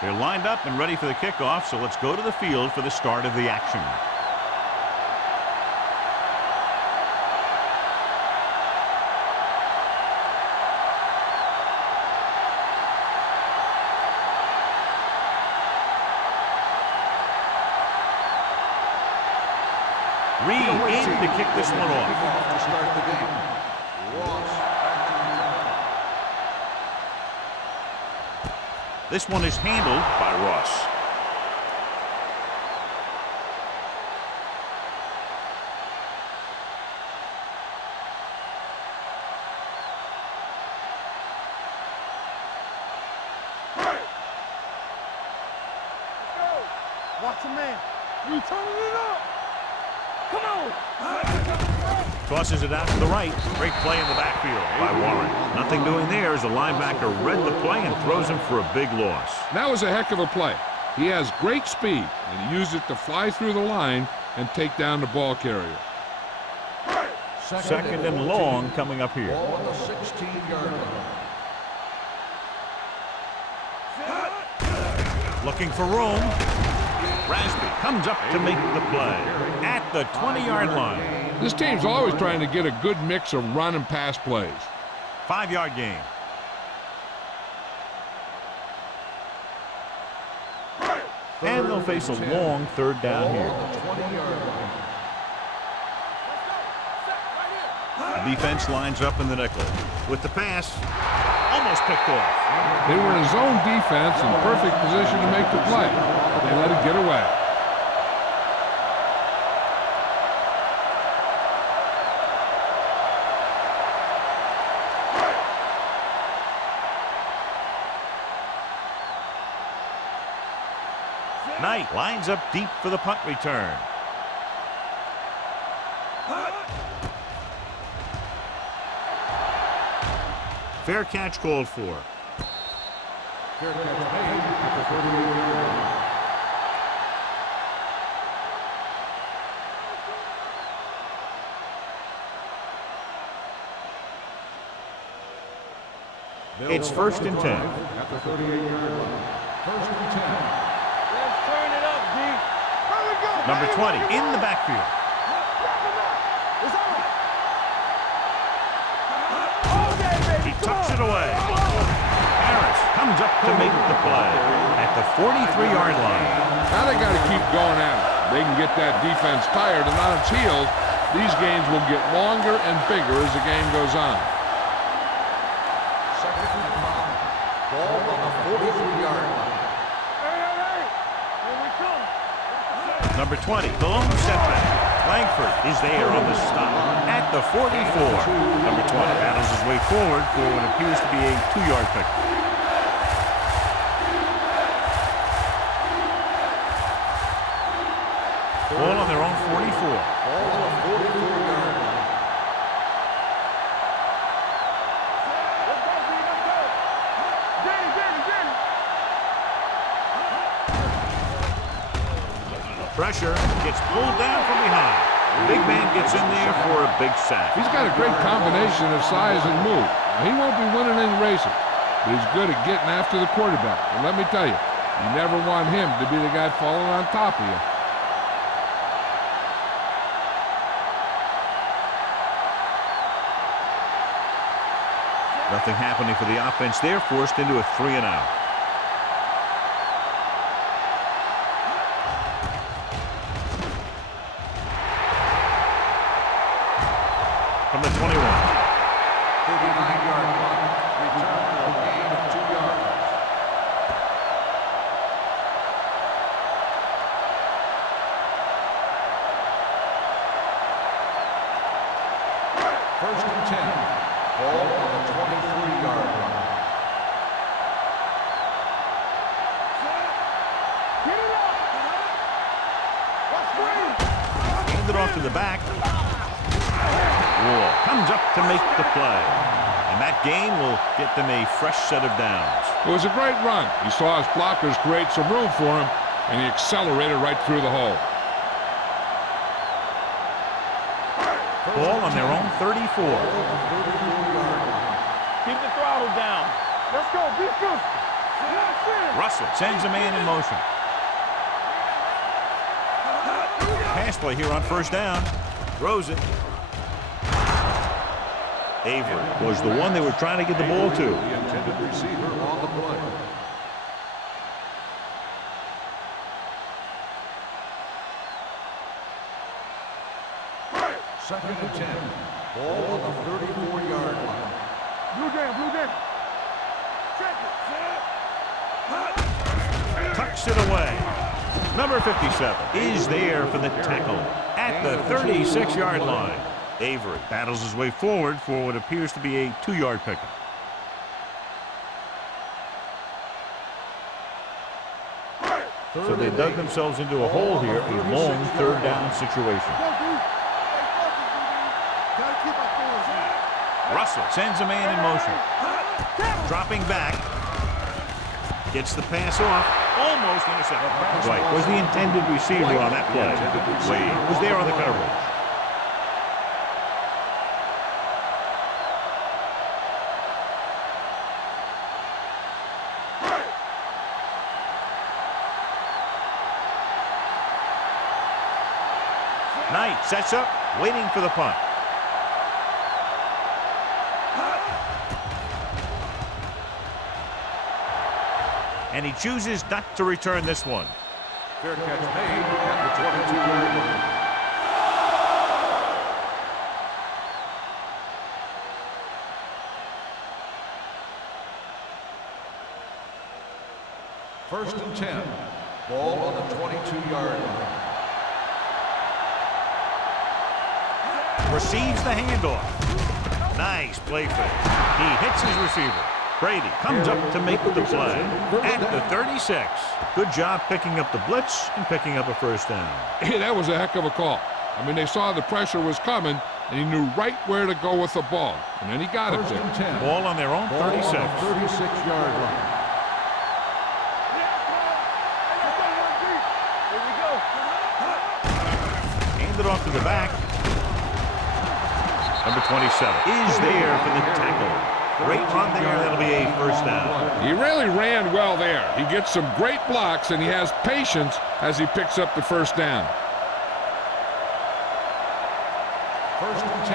They're lined up and ready for the kickoff, so let's go to the field for the start of the action. Reed in to kick this one off. To start the game. This one is handled by Ross. Watch a man. We turning it up. Come on. Tosses it out to the right. Great play in the backfield by Warren. Nothing doing there as the linebacker read the play and throws him for a big loss. That was a heck of a play. He has great speed, and he used it to fly through the line and take down the ball carrier. Second and long coming up here. Ball on the 16-yard line. Looking for room. Rasby comes up to make the play at the 20-yard line. This team's always trying to get a good mix of run and pass plays. 5-yard gain. And they'll face a long third down here. The defense lines up in the nickel. With the pass, almost picked off. They were in a zone defense in perfect position to make the play. They let it get away. Knight lines up deep for the punt return. Fair catch called for. Fair catch made at the 38-yard line. It's 1st and 10. At the 38-yard line. 1st and 10. Let's turn it up, D. Where we go? Number 20 in the backfield. It's on. All day, baby. He tucks it away. Harris comes up to make the play at the 43-yard line. Now they got to keep going at it. They can get that defense tired and on its heels. These games will get longer and bigger as the game goes on. Second and 5. Ball on the 43-yard line. Hey. Here we come. Number 20, the lone setback. Langford is there on the stop at the 44. Number 20 battles his way forward for what appears to be a 2-yard pickup. Ball on their own 44. Ball on the 44-yard line. Let's go, D. Let's go. Danny. Pressure gets pulled down from behind. Big man gets in there for a big sack. He's got a great combination of size and move. He won't be winning any races, but he's good at getting after the quarterback. And let me tell you, you never want him to be the guy falling on top of you. Nothing happening for the offense there, forced into a 3-and-out. From the 21. 39-yard line. Return for a gain of 2 yards. First and 10. Ball on the 23-yard line. Get it up. What's green? Hand it off to the back. Wall comes up to make the play. And that gain will get them a fresh set of downs. It was a great run. He saw his blockers create some room for him, and he accelerated right through the hole. Ball on their own 34. Keep the throttle down. Let's go. Be physical. Russell sends a man in motion. Pass play here on first down. Throws it. Avery was the one they were trying to get the ball to. The intended receiver on the play. Second and 10. Ball on the 34-yard line. Blue game. Check it. Tucks it away. Number 57 is there for the tackle at the 36-yard line. Avery battles his way forward for what appears to be a 2-yard pickup. So they dug themselves into a hole here, a long third down situation. Russell sends a man in motion. Dropping back. Gets the pass off. Almost intercepted. White was the intended receiver on that play. Wade was there on the coverage. Knight sets up, waiting for the punt. And he chooses not to return this one. Fair catch made at the 22-yard line. First and 10. Ball on the 22-yard line. Receives the handoff. Nice play fake. He hits his receiver. Brady comes up to make the play at the 36. Good job picking up the blitz and picking up a first down. Hey, that was a heck of a call. I mean, they saw the pressure was coming, and he knew right where to go with the ball. And then he got it First there. and 10. Ball on their own 36. Ball on the 36-yard line. Handed off to the back. Number 27 is there for the tackle. Great run there. That'll be a first down. He really ran well there. He gets some great blocks, and he has patience as he picks up the first down. First and 10.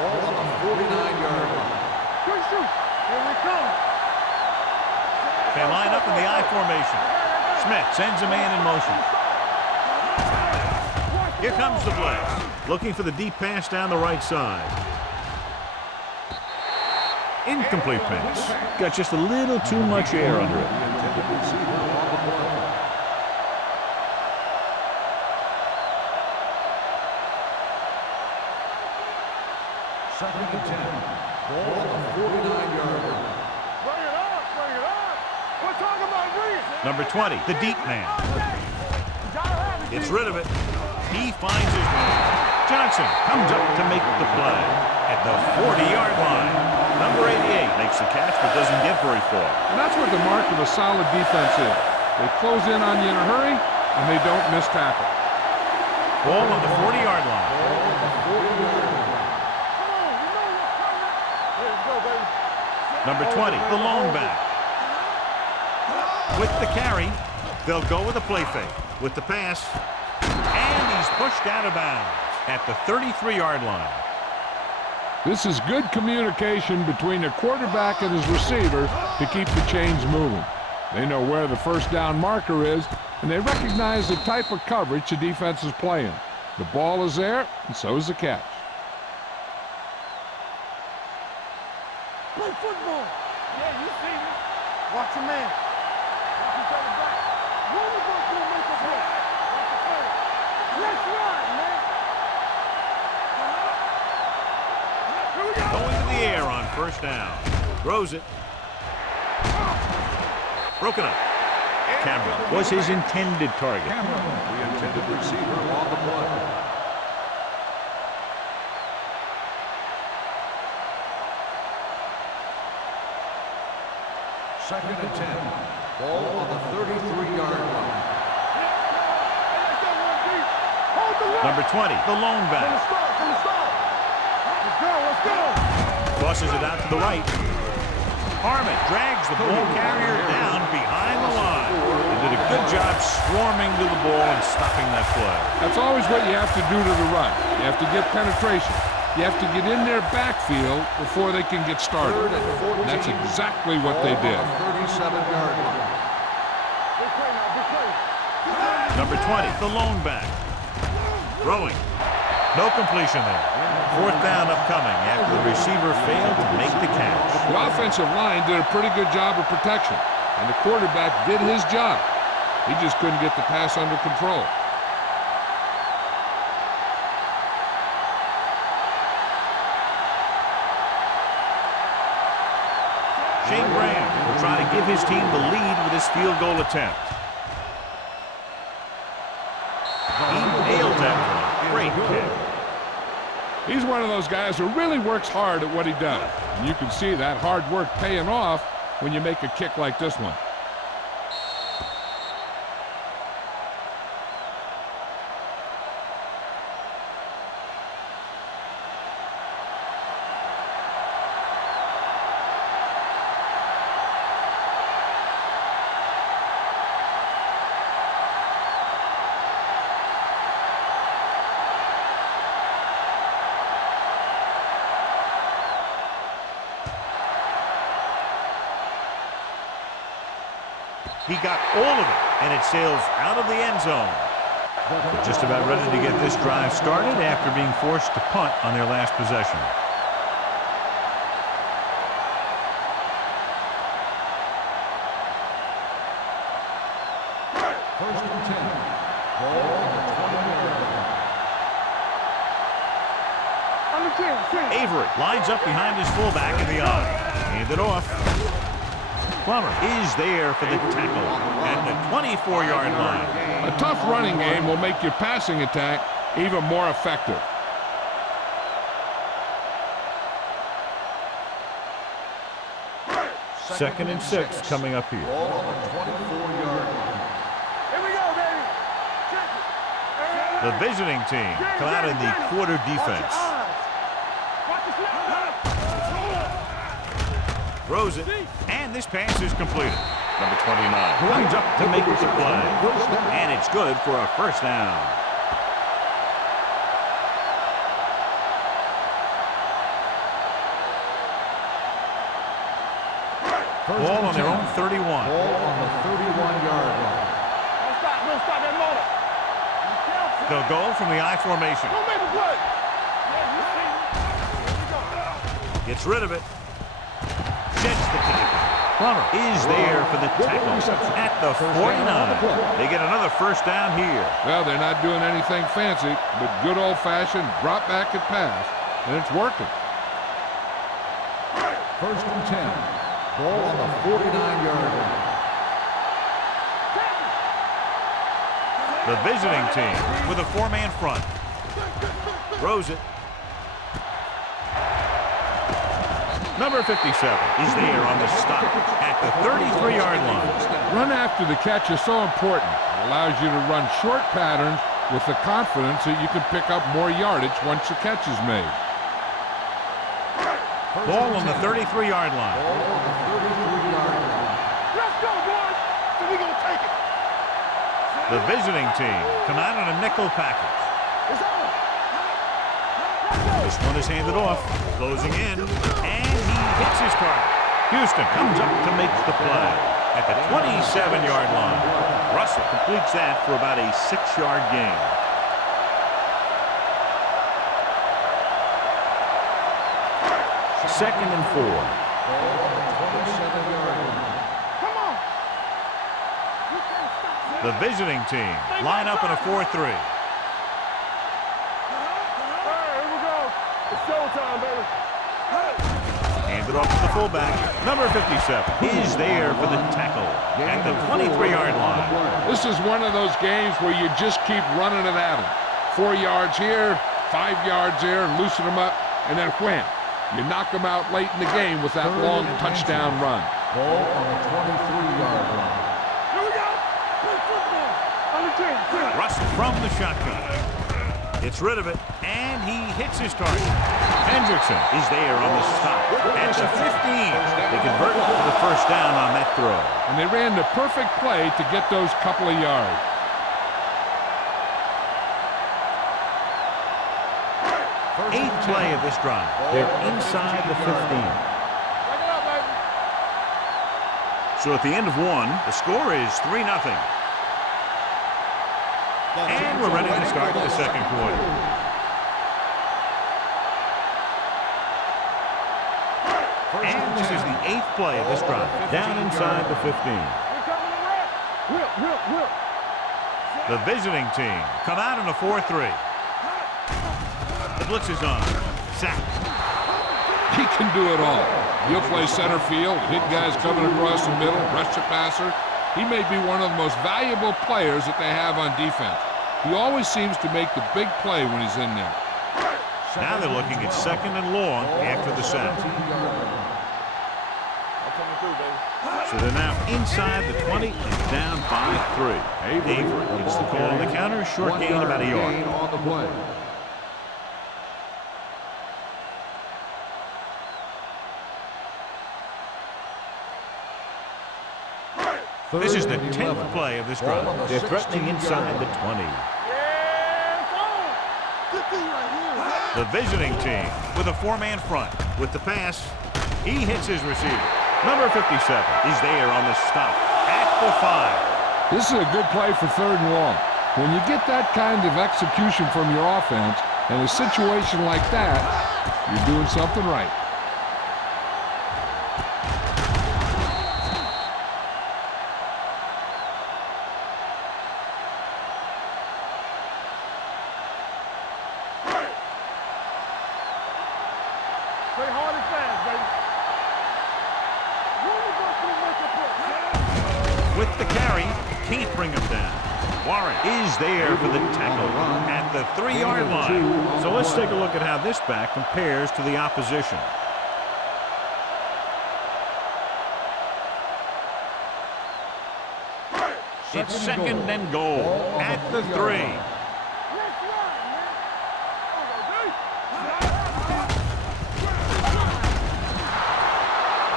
Ball on the 49-yard line. Good shoot. Here we come. They line up in the I formation. Smith sends a man in motion. Here comes the blitz. Looking for the deep pass down the right side. Incomplete pass. Got just a little too much air under it. Second and 10. Ball on the 49-yard line. Bring it up. We're talking about Reese. Number 20, the deep man. You gotta have it. Gets rid of it. He finds his man. Johnson comes up to make the play at the 40-yard line. Number 88 makes the catch but doesn't get very far. And that's what the mark of a solid defense is. They close in on you in a hurry, and they don't miss tackle. Ball on the 40-yard line. Number 20, the lone back. With the carry, they'll go with a play fake. With the pass, and he's pushed out of bounds at the 33-yard line. This is good communication between the quarterback and his receiver to keep the chains moving. They know where the first down marker is, and they recognize the type of coverage the defense is playing. The ball is there, and so is the catch. Play football. Yeah, you see me. Watch your man. Watch each other back. When we going to make a play? Let's run, man. Going to the air on first down. Throws it. Broken up. Cameron was his intended target. The intended receiver on the play. Second and 10. Ball on the 33-yard line. Number 20, the lone back. From the start. Let's go. Tosses it out to the right. Harmon drags the ball carrier down behind Good job swarming to the ball and stopping that play. That's always what you have to do to the run. You have to get penetration. You have to get in their backfield before they can get started. And that's exactly what they did. 37-yard line. Big play now, big play. Number 20, the lone back. Throwing. No completion there. Fourth down upcoming after the receiver failed to make the catch. The offensive line did a pretty good job of protection, and the quarterback did his job. He just couldn't get the pass under control. Shane Graham will try to give his team the lead with his field goal attempt. He nailed that one. Great kick. He's one of those guys who really works hard at what he does. And you can see that hard work paying off when you make a kick like this one. He got all of it, and it sails out of the end zone. Just about ready to get this drive started after being forced to punt on their last possession. First and 10. Ball on the 20-yard line. On the 10. Avery lines up behind his fullback in the eye. Hand it off. Plummer is there for the tackle at the 24-yard line. A tough running game will make your passing attack even more effective. Second and 6 coming up here. Ball on the 24-yard line. Here we go, baby. Check it. The visiting team come out in the quarter defense. Watch the slap. Throws it, and this pass is completed. Number 29 comes up to make the play, and it's good for a first down. Ball on their own 31. Ball on the 31-yard line. Don't stop that motor. They'll go from the I formation. Don't make the play. Yeah, you see. Here we go. Gets rid of it. Jets the tackle. Plummer is there for the tackle at the 49. They get another first down here. Well, they're not doing anything fancy, but good old-fashioned drop back and pass, and it's working. First and 10. Ball on the 49-yard line. The visiting team with a four-man front. Throws it. Number 57 is there on the stop at the 33-yard line. Run after the catch is so important. It allows you to run short patterns with the confidence that you can pick up more yardage once the catch is made. Ball on the 33-yard line. Ball on the 33-yard line. Let's go, boys. So we gonna take it. The visiting team come out in a nickel package. It's over. This one is handed off, closing in, and he hits his target. Houston comes up to make the play at the 27-yard line. Russell completes that for about a 6-yard gain. Second and 4. Ball on the 27-yard line. Come on. You can't stop. The visiting team line up in a 4-3. Here we go. It's showtime, baby. Handed off to the fullback. Number 57 is there for the tackle at the 23-yard line. This is one of those games where you just keep running it at them. 4 yards here, 5 yards there, and loosen them up, and then wham. You knock them out late in the game with that long touchdown run. Ball on the 23-yard line. Here we go. Play football. On the 10. Russell from the shotgun. Gets rid of it, and he hits his target. Hendrickson is there on the stop at loss of 15. They convert to the first down on that throw. And they ran the perfect play to get those couple of yards. Eighth play of this drive. They're inside the 15. So at the end of one, the score is 3-0. And we're ready to start the second quarter. And this is the eighth play of this drive. Down inside the 15. The visiting team come out in a 4-3. The blitz is on. Sack. He can do it all. He'll play center field, hit guys coming across the middle, rush the passer. He may be one of the most valuable players that they have on defense. He always seems to make the big play when he's in there. Now they're looking at second and long after the sack. So they're now inside the 20 and down by 3. Avery gets the call on the counter. Short gain about a yard. On the play. This is the 10th play of this drive. They're threatening inside the 20. The visiting team with a 4-man front. With the pass, he hits his receiver. Number 57 is there on the stop at the 5. This is a good play for third and long. When you get that kind of execution from your offense in a situation like that, you're doing something right. Play hard and fast, baby. With the carry, can't bring him down. Warren is there for the tackle at the 3-yard line. So let's take a look at how this back compares to the opposition. It's second and goal at the 3.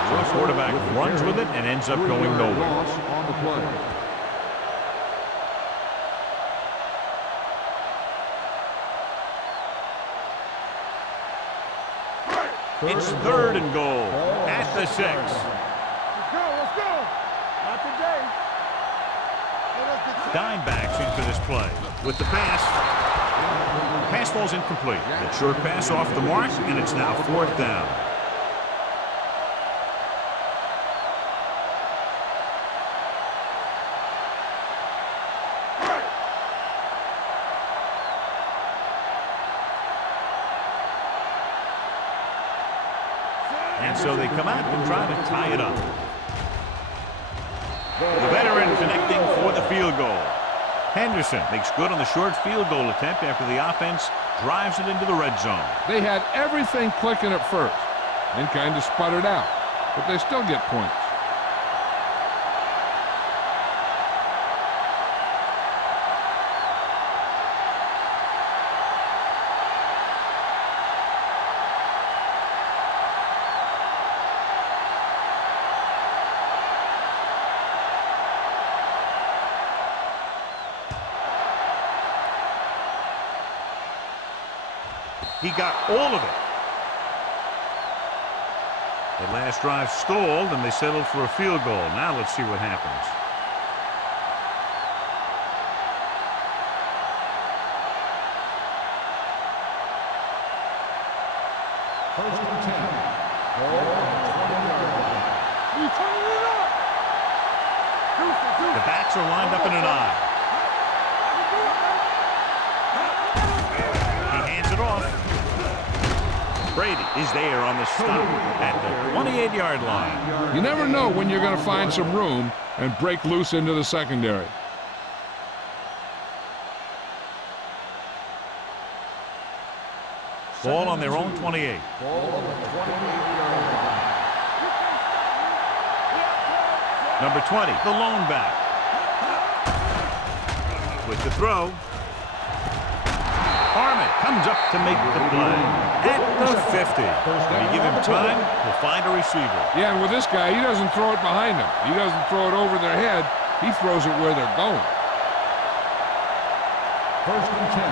So the quarterback runs with it and ends up going nowhere. On the play. It's third and goal at the 6. Let's go, let's go. Not today. Dime backs into this play. With the pass. Pass falls incomplete. The short pass off the mark, and it's now 4th down. And so they come out and try to tie it up. The veteran connecting for the field goal. Henderson makes good on the short field goal attempt after the offense drives it into the red zone. They had everything clicking at first and kind of sputtered out, but they still get points. He got all of it. The last drive stalled, and they settled for a field goal. Now let's see what happens. First and 10. Ball on the 20-yard line. The backs are lined up in an eye. He hands it off. Brady is there on the stop at the 28-yard line. You never know when you're going to find some room and break loose into the secondary. Ball on their own 28. Ball on the 28-yard line. Number 20, the lone back. With the throw. Harmon comes up to make the play. At the 50. When you give him time, he'll find a receiver. Yeah, and with this guy, he doesn't throw it behind him. He doesn't throw it over their head. He throws it where they're going. First and 10.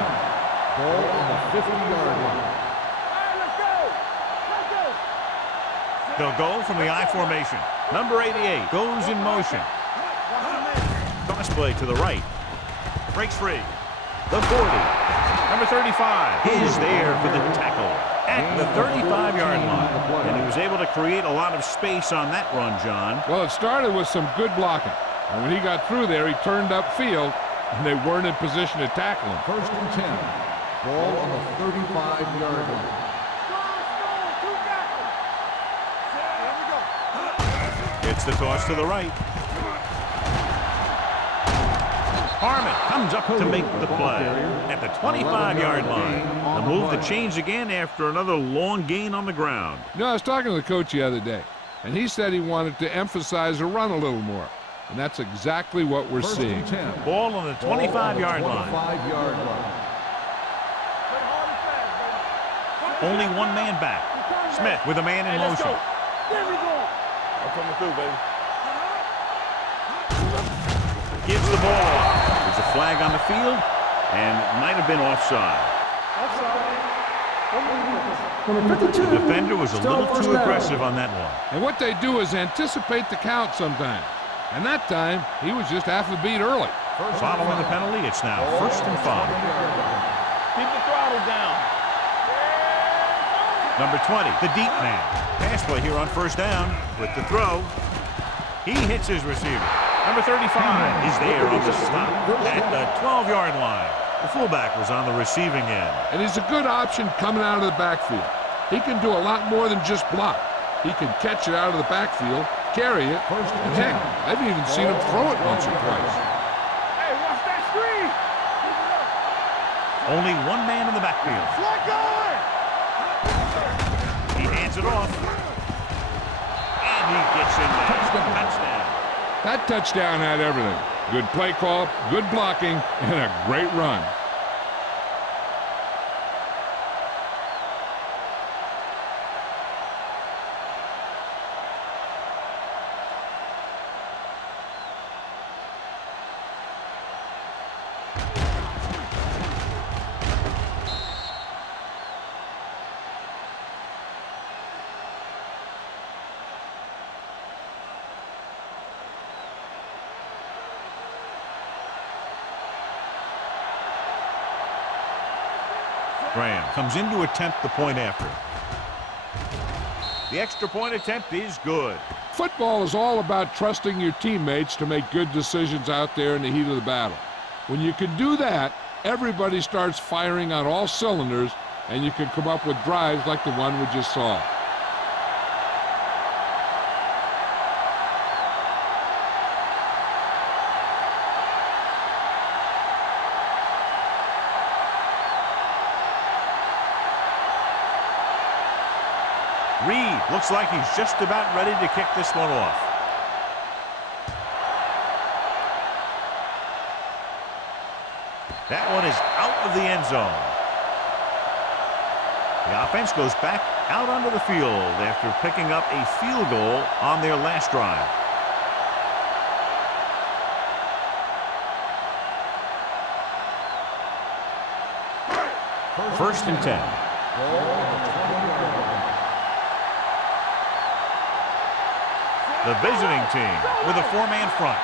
Ball on the 50-yard line. They'll go from the I formation. Number 88 goes in motion. Toss play to the right. Breaks free. The 40. Number 35 is there for the tackle at the 35-yard line. And he was able to create a lot of space on that run, John. Well, it started with some good blocking. And when he got through there, he turned upfield, and they weren't in position to tackle him. First and 10. Ball on the 35-yard line. Gets the toss to the right. Harmon comes up to make the play at the 25-yard line. The move to change again after another long gain on the ground. You know, I was talking to the coach the other day, and he said he wanted to emphasize the run a little more. And that's exactly what we're seeing. 10. Ball on the 25-yard line. 25-yard line. Only one man back. Smith with a man in motion. There we go. I'm coming through, baby. Gives the ball off. There's a flag on the field, and it might have been offside. The defender was a little too aggressive on that one. And what they do is anticipate the count sometimes. And that time, he was just half a beat early. Following the penalty, it's now first and 5. Keep the throttle down. Number 20, the deep man. Pass play here on first down with the throw. He hits his receiver. Number 35 is there on the stop at the 12-yard line. The fullback was on the receiving end. And he's a good option coming out of the backfield. He can do a lot more than just block. He can catch it out of the backfield, carry it, and heck, I've even seen him throw it once or twice. Hey, watch that screen. Only one man in the backfield. Flag going. He hands it off. And he gets in there. Touchdown. That touchdown had everything. Good play call, good blocking, and a great run. Graham comes in to attempt the point after. The extra point attempt is good. Football is all about trusting your teammates to make good decisions out there in the heat of the battle. When you can do that, everybody starts firing on all cylinders, and you can come up with drives like the one we just saw. Reed looks like he's just about ready to kick this one off. That one is out of the end zone. The offense goes back out onto the field after picking up a field goal on their last drive. First and 10. The visiting team with a four-man front.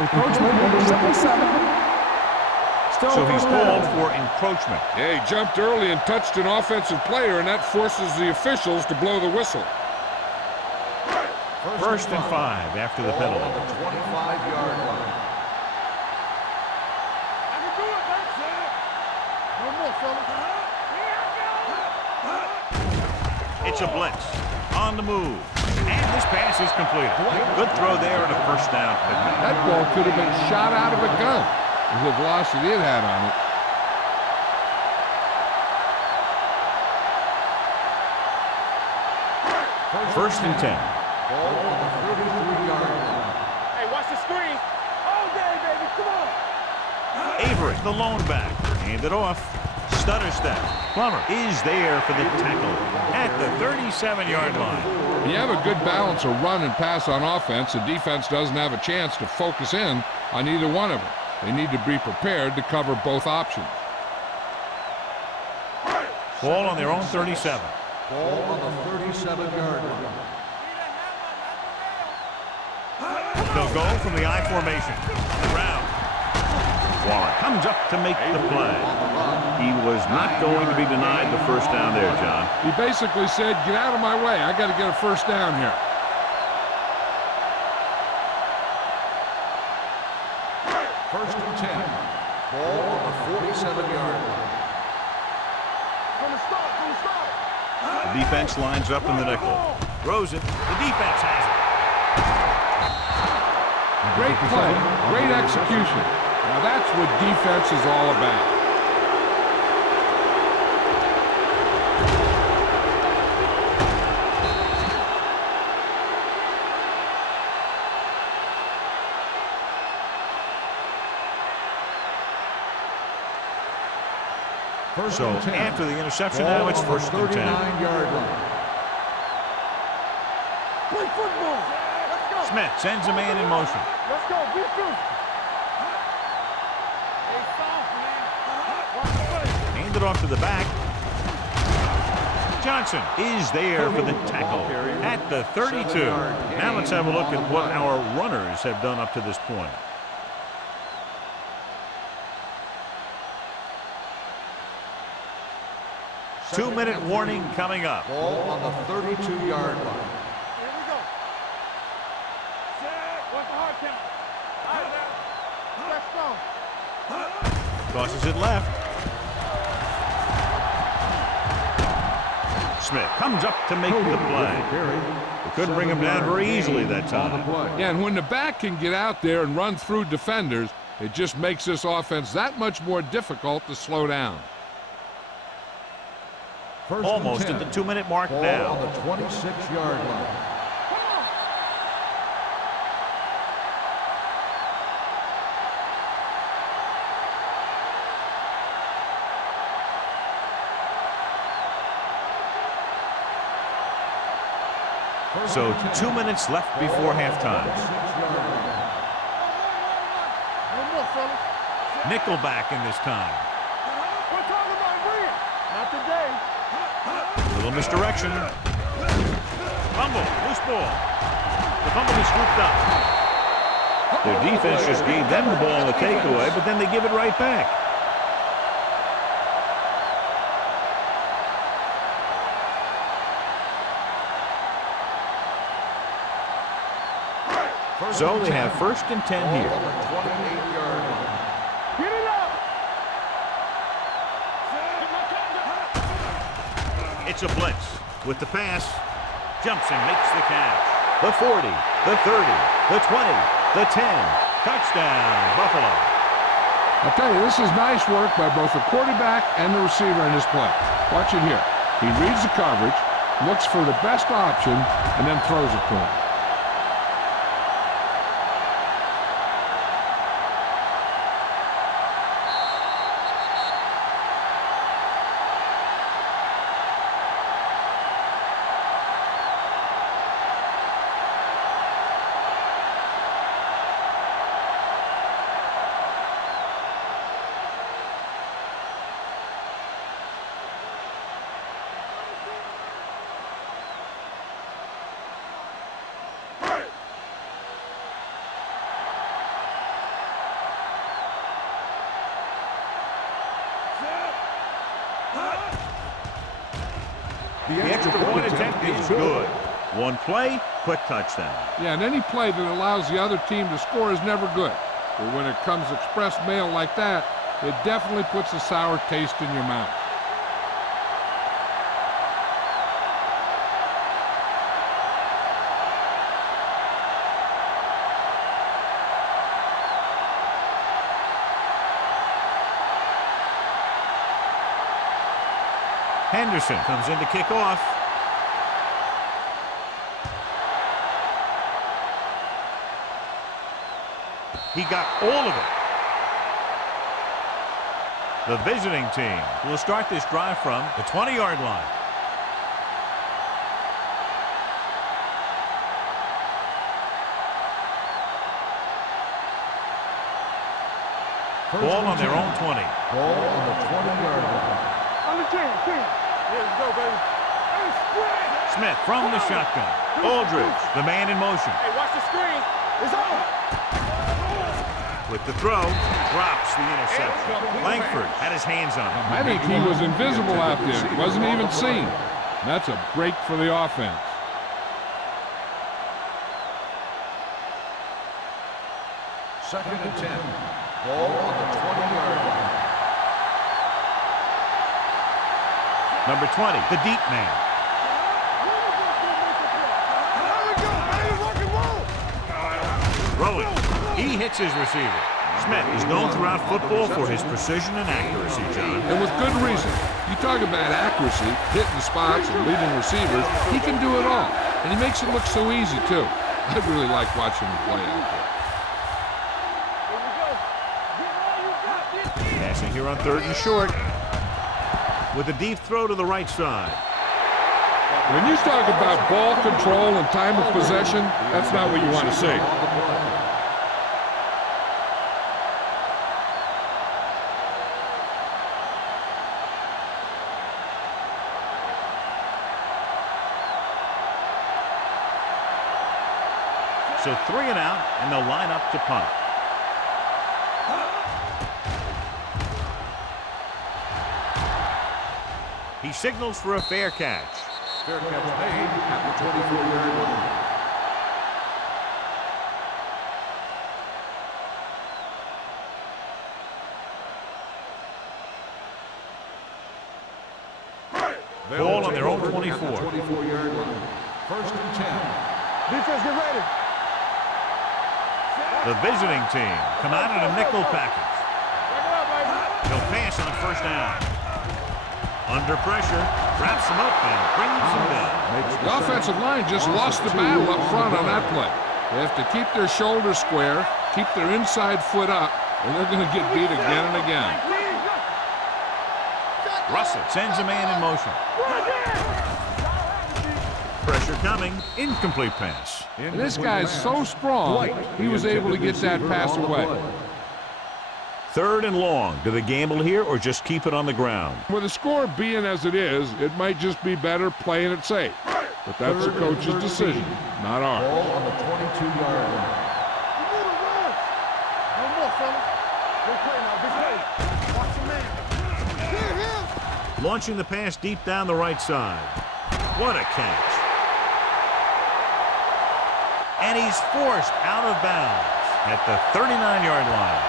Encroachment number 77. So he's called for encroachment. Yeah, he jumped early and touched an offensive player, and that forces the officials to blow the whistle. First and 5 after the penalty. On the 25-yard line. I can do it, that's it. No more, fellas. It's a blitz. On the move. And this pass is completed. Good throw there and a first down pickup. That ball could have been shot out of a gun with the velocity it had on it. First and 10. Ball on the 33-yard line. Hey, watch the screen. All day, baby. Come on. Avery, the lone back. Hand it off. Stutter step. Plummer is there for the tackle at the 37-yard line. You have a good balance of run and pass on offense. The defense doesn't have a chance to focus in on either one of them. They need to be prepared to cover both options. Ball on their own 37. Ball on the 37-yard line. They'll go from the I formation. Round. Warren comes up to make the play. He was not going to be denied the first down there, John. He basically said, get out of my way. I got to get a first down here. First and 10. Ball on the 47-yard line. From the start, from the start. The defense lines up in the nickel. Throws it. The defense has it. Great play, great execution. Now that's what defense is all about. First So and 10. after the interception, Ball now it's on the first and 10. 39-yard line. Play football. Let's go. Smith sends a man in motion. Let's go. Be true. Hey, soft, man. Watch the play. Hand it off to the back. Johnson is there for the tackle at the 32. Now let's have a look at what our runners have done up to this point. Two-minute warning coming up. Ball on the 32-yard line. Here we go. Set. What's the hard count? All right, now. Let's go. Tosses it left. Smith comes up to make the play. They couldn't bring him down very easily that time. Yeah, and when the back can get out there and run through defenders, it just makes this offense that much more difficult to slow down. First Almost and at 10. the 2-minute mark Ball now. on the 26-yard line. So 2 minutes left before halftime. No more, fellas. Nickelback in this time. We're talking about real. Not today. Little misdirection. Fumble. Loose ball. The fumble is scooped up. Their defense just gave them the ball in the takeaway, but then they give it right back. So they have first and 10 Ball here. on the 28-yard line. Get it up. It's a blitz. With the pass, jumps and makes the catch. The 40, the 30, the 20, the 10. Touchdown, Buffalo. I'll tell you, this is nice work by both the quarterback and the receiver in this play. Watch it here. He reads the coverage, looks for the best option, and then throws it to him. The extra point attempt is good. One play, quick touchdown. Yeah, and any play that allows the other team to score is never good. But when it comes express mail like that, it definitely puts a sour taste in your mouth. Henderson comes in to kick off. He got all of it. The visiting team will start this drive from the 20-yard line. Ball on their own 20. Ball on the 20-yard line. On the 10. Yeah, let's go, baby. Hey, spread. Smith from the shotgun. Aldridge, the man in motion. Hey, watch the screen. It's over. With the throw, drops the interception. Langford had his hands on it. I think he was invisible out there. Wasn't even seen. That's a break for the offense. Second and 10. Ball on the 20-yard line. Number 20, the deep man. Throwing. He hits his receiver. Smith is known throughout football for his precision and accuracy, John. And with good reason. You talk about accuracy, hitting spots and leading receivers, he can do it all. And he makes it look so easy, too. I really like watching him play out there. Passing here on 3rd and short. With a deep throw to the right side. When you talk about ball control and time of possession, that's not what you want to see. So 3 and out, and they'll line up to punt. He signals for a fair catch. Fair catch made at the 24-yard line. Ball on their own 24. 24-yard line. First and 10. Defense, get ready. The visiting team come out in a nickel package. He'll pass on 1st down. Under pressure, wraps him up and brings him down. The offensive line just lost the battle up front on that play. They have to keep their shoulders square, keep their inside foot up, or they're going to get beat again and again. Russell sends a man in motion. Pressure coming. Incomplete pass. And this guy's so strong, he was able to get that pass away. 3rd and long. Do they gamble here or just keep it on the ground? With the score being as it is, it might just be better playing it safe. But that's the coach's decision, not ours. Ball on the 22-yard line. No more, fellas. Big play now. Big play. Watch the man. Clear him. Launching the pass deep down the right side. What a catch. And he's forced out of bounds at the 39-yard line.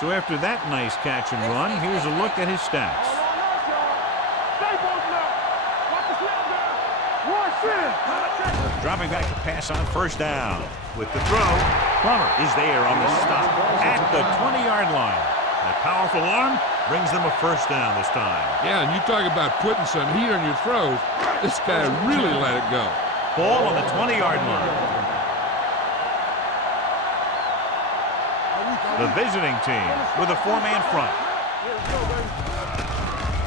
So after that nice catch and run, here's a look at his stats. Dropping back to pass on 1st down. With the throw, Plummer is there on the stop at the 20-yard line. That powerful arm brings them a 1st down this time. Yeah, and you talk about putting some heat on your throws. This guy really let it go. Ball on the 20-yard line. The visiting team with a 4-man front.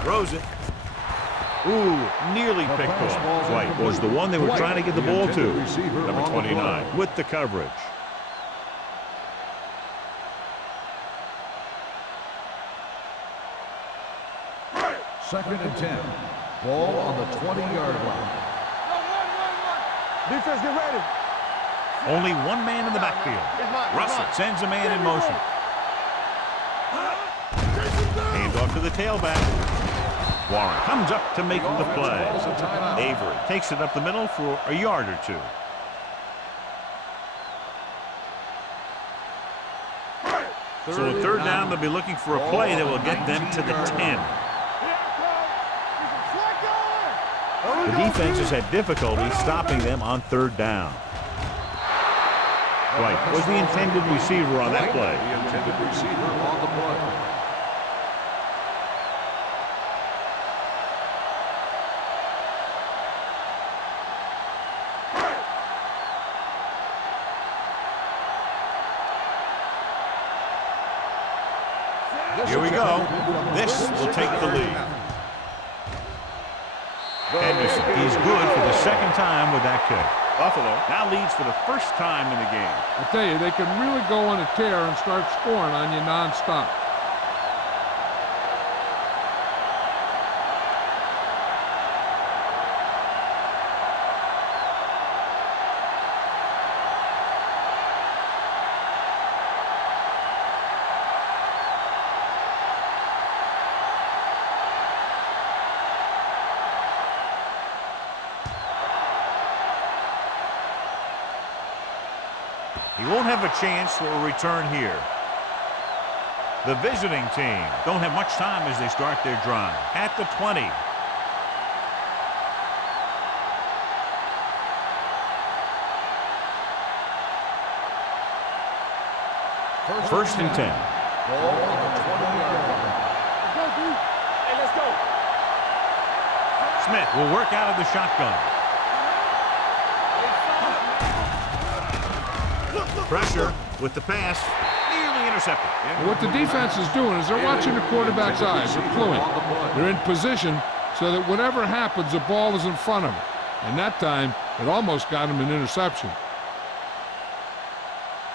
Throws it. Ooh, nearly picked off. White was the one they were trying to get the ball to. Number 29 with the coverage. Second and 10. Ball on the 20-yard line. Defense, get ready. Only one man in the backfield. Russell sends a man in motion. Hand off to the tailback. Warren comes up to make the play. Avery takes it up the middle for a yard or 2. So on 3rd down, they'll be looking for a play that will get them to the 10. The defense has had difficulty stopping them on 3rd down. White was the intended receiver on that play. The intended receiver on the play. Here we go. This will take the lead. Henderson, he's good for the second time with that kick. Buffalo now leads for the first time in the game. I tell you, they can really go on a tear and start scoring on you nonstop. He won't have a chance for a return here. The visiting team don't have much time as they start their drive. At the 20. First and 10. Ball on the 20-yard line. Let's go, dude. Hey, let's go. Smith will work out of the shotgun. Pressure with the pass. Nearly intercepted. What the defense is doing is they're watching the quarterback's eyes. They're cluing. They're in position so that whatever happens, the ball is in front of them. And that time, it almost got him an interception.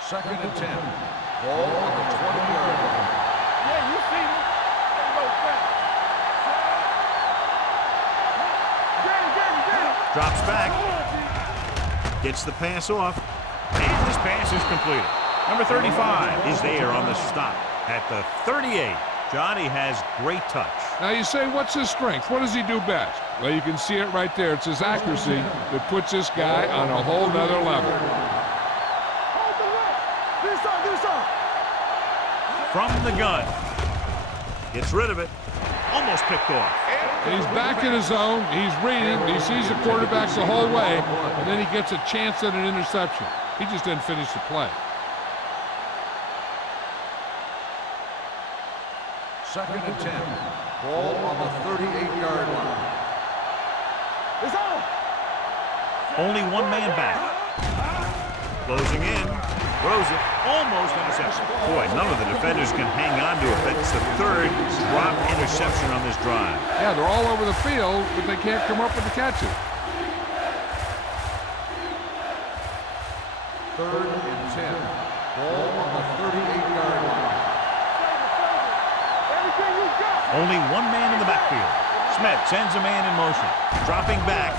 Second and 10. Ball on the 20-yard line. Yeah, you see me. There you go, Frank. Get him. Drops back. Gets the pass off. And this pass is completed. Number 35 is there on the stop at the 38. Johnny has great touch. Now you say, what's his strength? What does he do best? Well, you can see it right there. It's his accuracy that puts this guy on a whole nother level. Hold the rope. This on. From the gun. Gets rid of it. Almost picked off. He's back in his zone. He's reading. He sees the quarterbacks the whole way, and then he gets a chance at an interception. He just didn't finish the play. Second and 10. Ball on the 38-yard line. It's on. Only one man back. Closing in. Throws it. Almost interception. Boy, none of the defenders can hang on to it. That's the third drop interception on this drive. Yeah, they're all over the field, but they can't come up with the catches. Third and 10. Ball on the 38-yard line. Everything you got. Only one man in the backfield. Smith sends a man in motion. Dropping back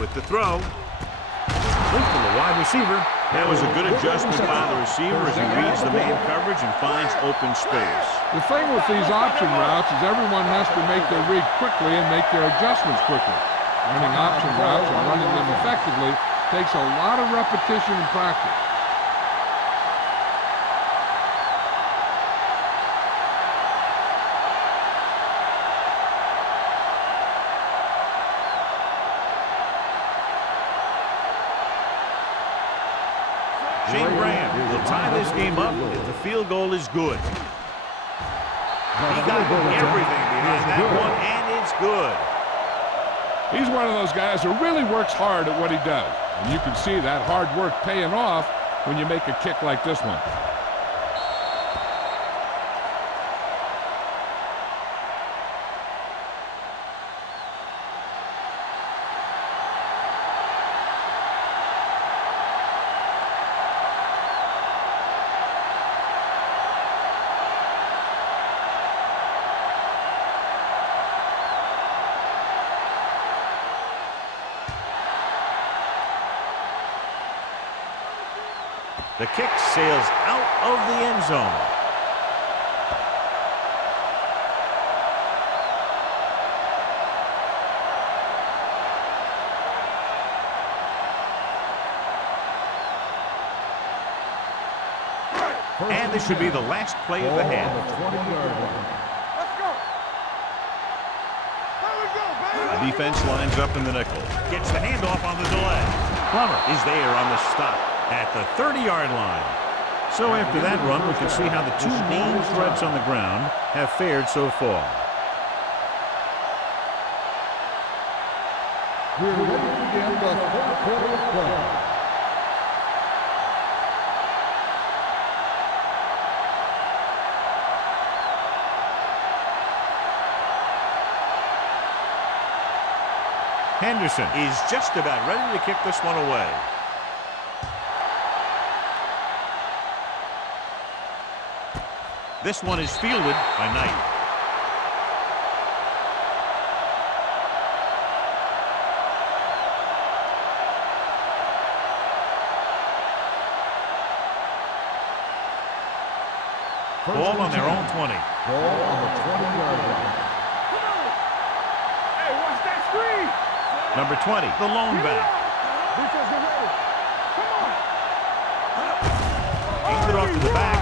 with the throw. Look to the wide receiver. That was a good adjustment by the receiver as he reads the man coverage and finds open space. The thing with these option routes is everyone has to make their read quickly and make their adjustments quickly. Running option routes and running them effectively takes a lot of repetition and practice. Shane Graham will tie this game up if the field goal is good. He got everything behind that one, and it's good. He's one of those guys who really works hard at what he does. And you can see that hard work paying off when you make a kick like this one. The kick sails out of the end zone. And this should be the last play of the half. Let's go. There we go, baby. The defense lines up in the nickel. Gets the handoff on the delay. Plummer is there on the stop at the 30-yard line. So after that run, we can see how the two main threats on the ground have fared so far. We're ready to begin the third quarter of play. Henderson is just about ready to kick this one away. This one is fielded by Knight. Ball on their own 20. Ball on the 20-yard line. Hey, watch that screen. Number 20, the lone back. Defense, get ready. Come on. Aimed it off to the back.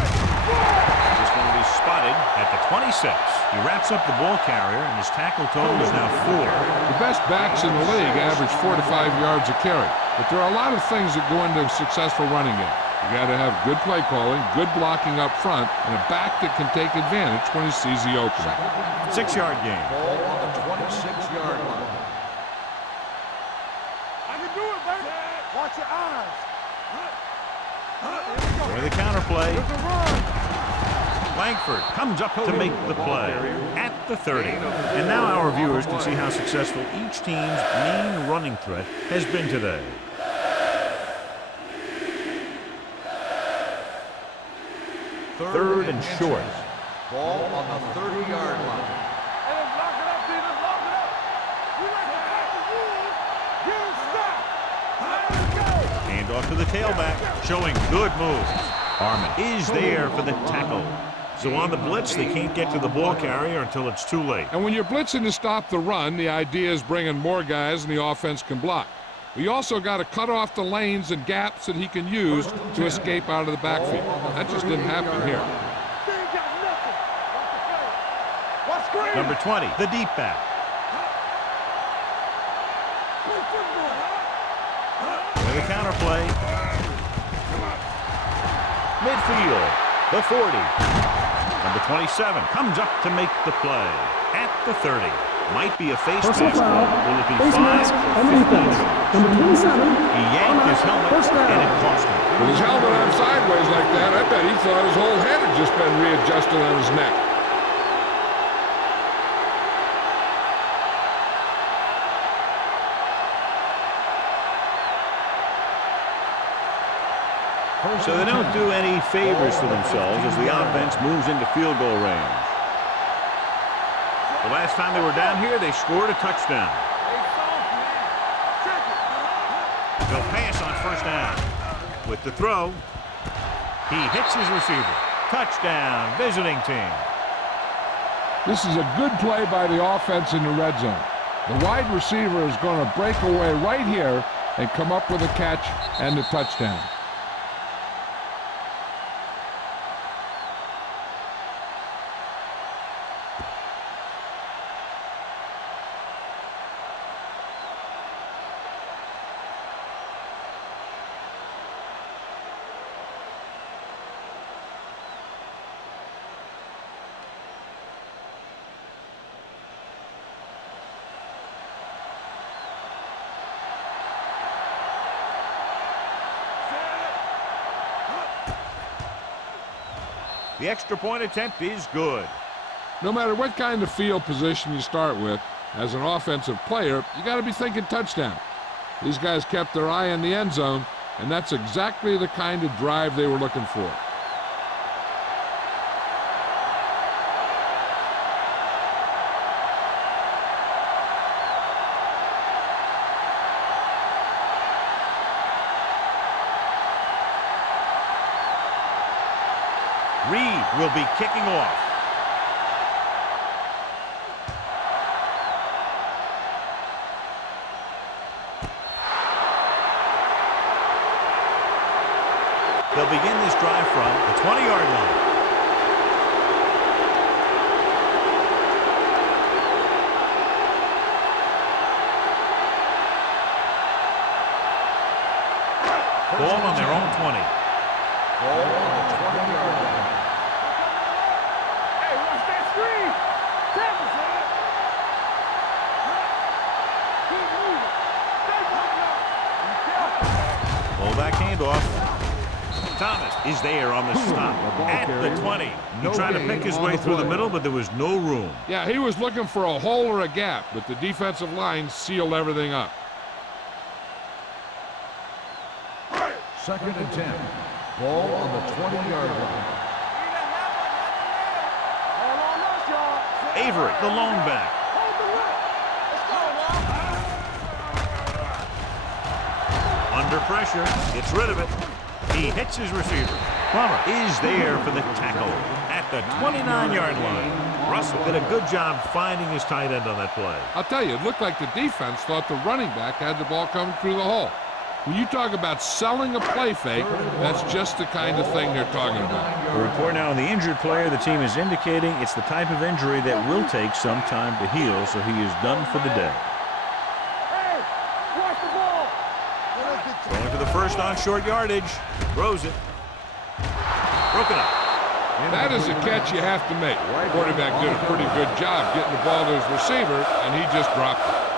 This one will be spotted at the 26. He wraps up the ball carrier, and his tackle total is now 4. The best backs in the league average 4 to 5 yards a carry. But there are a lot of things that go into a successful running game. You got to have good play calling, good blocking up front, and a back that can take advantage when he sees the opening. 6-yard gain. Ball on the 26-yard line. I can do it, baby. Watch your eyes. For the counter play, There's a run. Langford comes up to make the play at the 30. And now our viewers can see how successful each team's main running threat has been today. Third and short. Ball on the 30-yard line. Hey, let's lock it up, D. Let's lock it up. We like to pass the rules. Get him stopped. Let's go. Hand off to the tailback, showing good moves. Harmon is there for the tackle. So on the blitz, they can't get to the ball carrier until it's too late. And when you're blitzing to stop the run, the idea is bringing more guys and the offense can block. We also got to cut off the lanes and gaps that he can use to escape out of the backfield. That just didn't happen here. They ain't got nothing. Watch the play. Watch screen. Number 20, the deep back. Play football. With a counter play. Midfield, the 40. Number 27 comes up to make the play at the 30. Might be a face mask. Personal foul. Will it be Face 5 mask or on 15? defense. Number 27. He yanked his helmet, First down. and it cost him. With his helmet on sideways like that, I bet he thought his whole head had just been readjusted on his neck. So they don't do any favors for themselves as the offense moves into field goal range. The last time they were down here, they scored a touchdown. Hey, soft, man. Check it. They'll pass on first down. With the throw, he hits his receiver. Touchdown, visiting team. This is a good play by the offense in the red zone. The wide receiver is going to break away right here and come up with a catch and the touchdown. The extra point attempt is good. No matter what kind of field position you start with, as an offensive player, you got to be thinking touchdown. These guys kept their eye on the end zone, and that's exactly the kind of drive they were looking for. Reed will be kicking off. They'll begin this drive from the 20-yard line. Ball on their own 20. Ball on the 20-yard line. Hey, watch that screen. Tackle, son. Keep moving. Stay coming up. Be careful. Fullback handoff. Thomas is there on the stop at the 20. He tried to pick his way through the middle, but there was no room. Yeah, he was looking for a hole or a gap, but the defensive line sealed everything up. 2nd and 10. Ball on the 20-yard line. All on us, y'all. Avery, the lone back. Hold the look. Let's go now. Under pressure, gets rid of it. He hits his receiver. Plummer is there for the tackle at the 29-yard line. Russell did a good job finding his tight end on that play. I'll tell you, it looked like the defense thought the running back had the ball coming through the hole. When you talk about selling a play fake, that's just the kind of thing they're talking about. The report now on the injured player, the team is indicating it's the type of injury that will take some time to heal, so he is done for the day. Hey, watch the ball. Going for the first on short yardage. Throws it. Broken up. That is a catch you have to make. The quarterback did a pretty good job getting the ball to his receiver, and he just dropped it.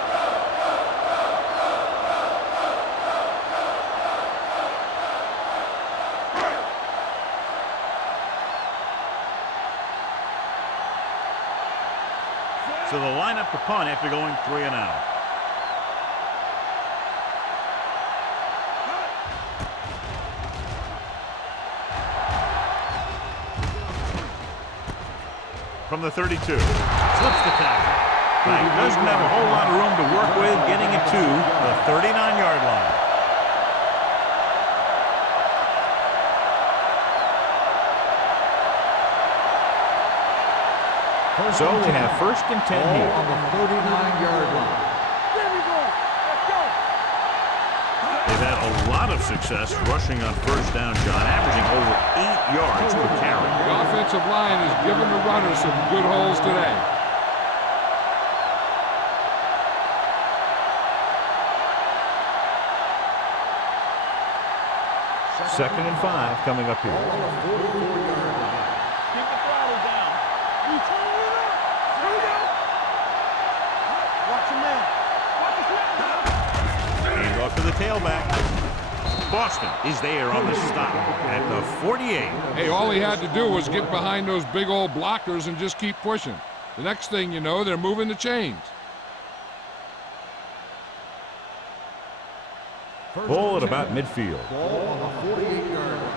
So they'll line up to punt after going 3 and out. From the 32. Slips the tackle. He doesn't have a whole lot of room to work with, getting it to the 39-yard line. So we have 1st and 10 Ball here. on the 39-yard line. There we go. Let's go. They've had a lot of success rushing on 1st down, John, averaging over 8 yards per carry. The offensive line has given the runner some good holes today. Second and 5 coming up here. Keep the throttle down. We turn it up. Here we go. Watch your man. Watch his man. Hand off to the tailback. Boston is there on the stop at the 48. Hey, all he had to do was get behind those big old blockers and just keep pushing. The next thing you know, they're moving the chains. Ball at about midfield. Ball on the 48-yard line.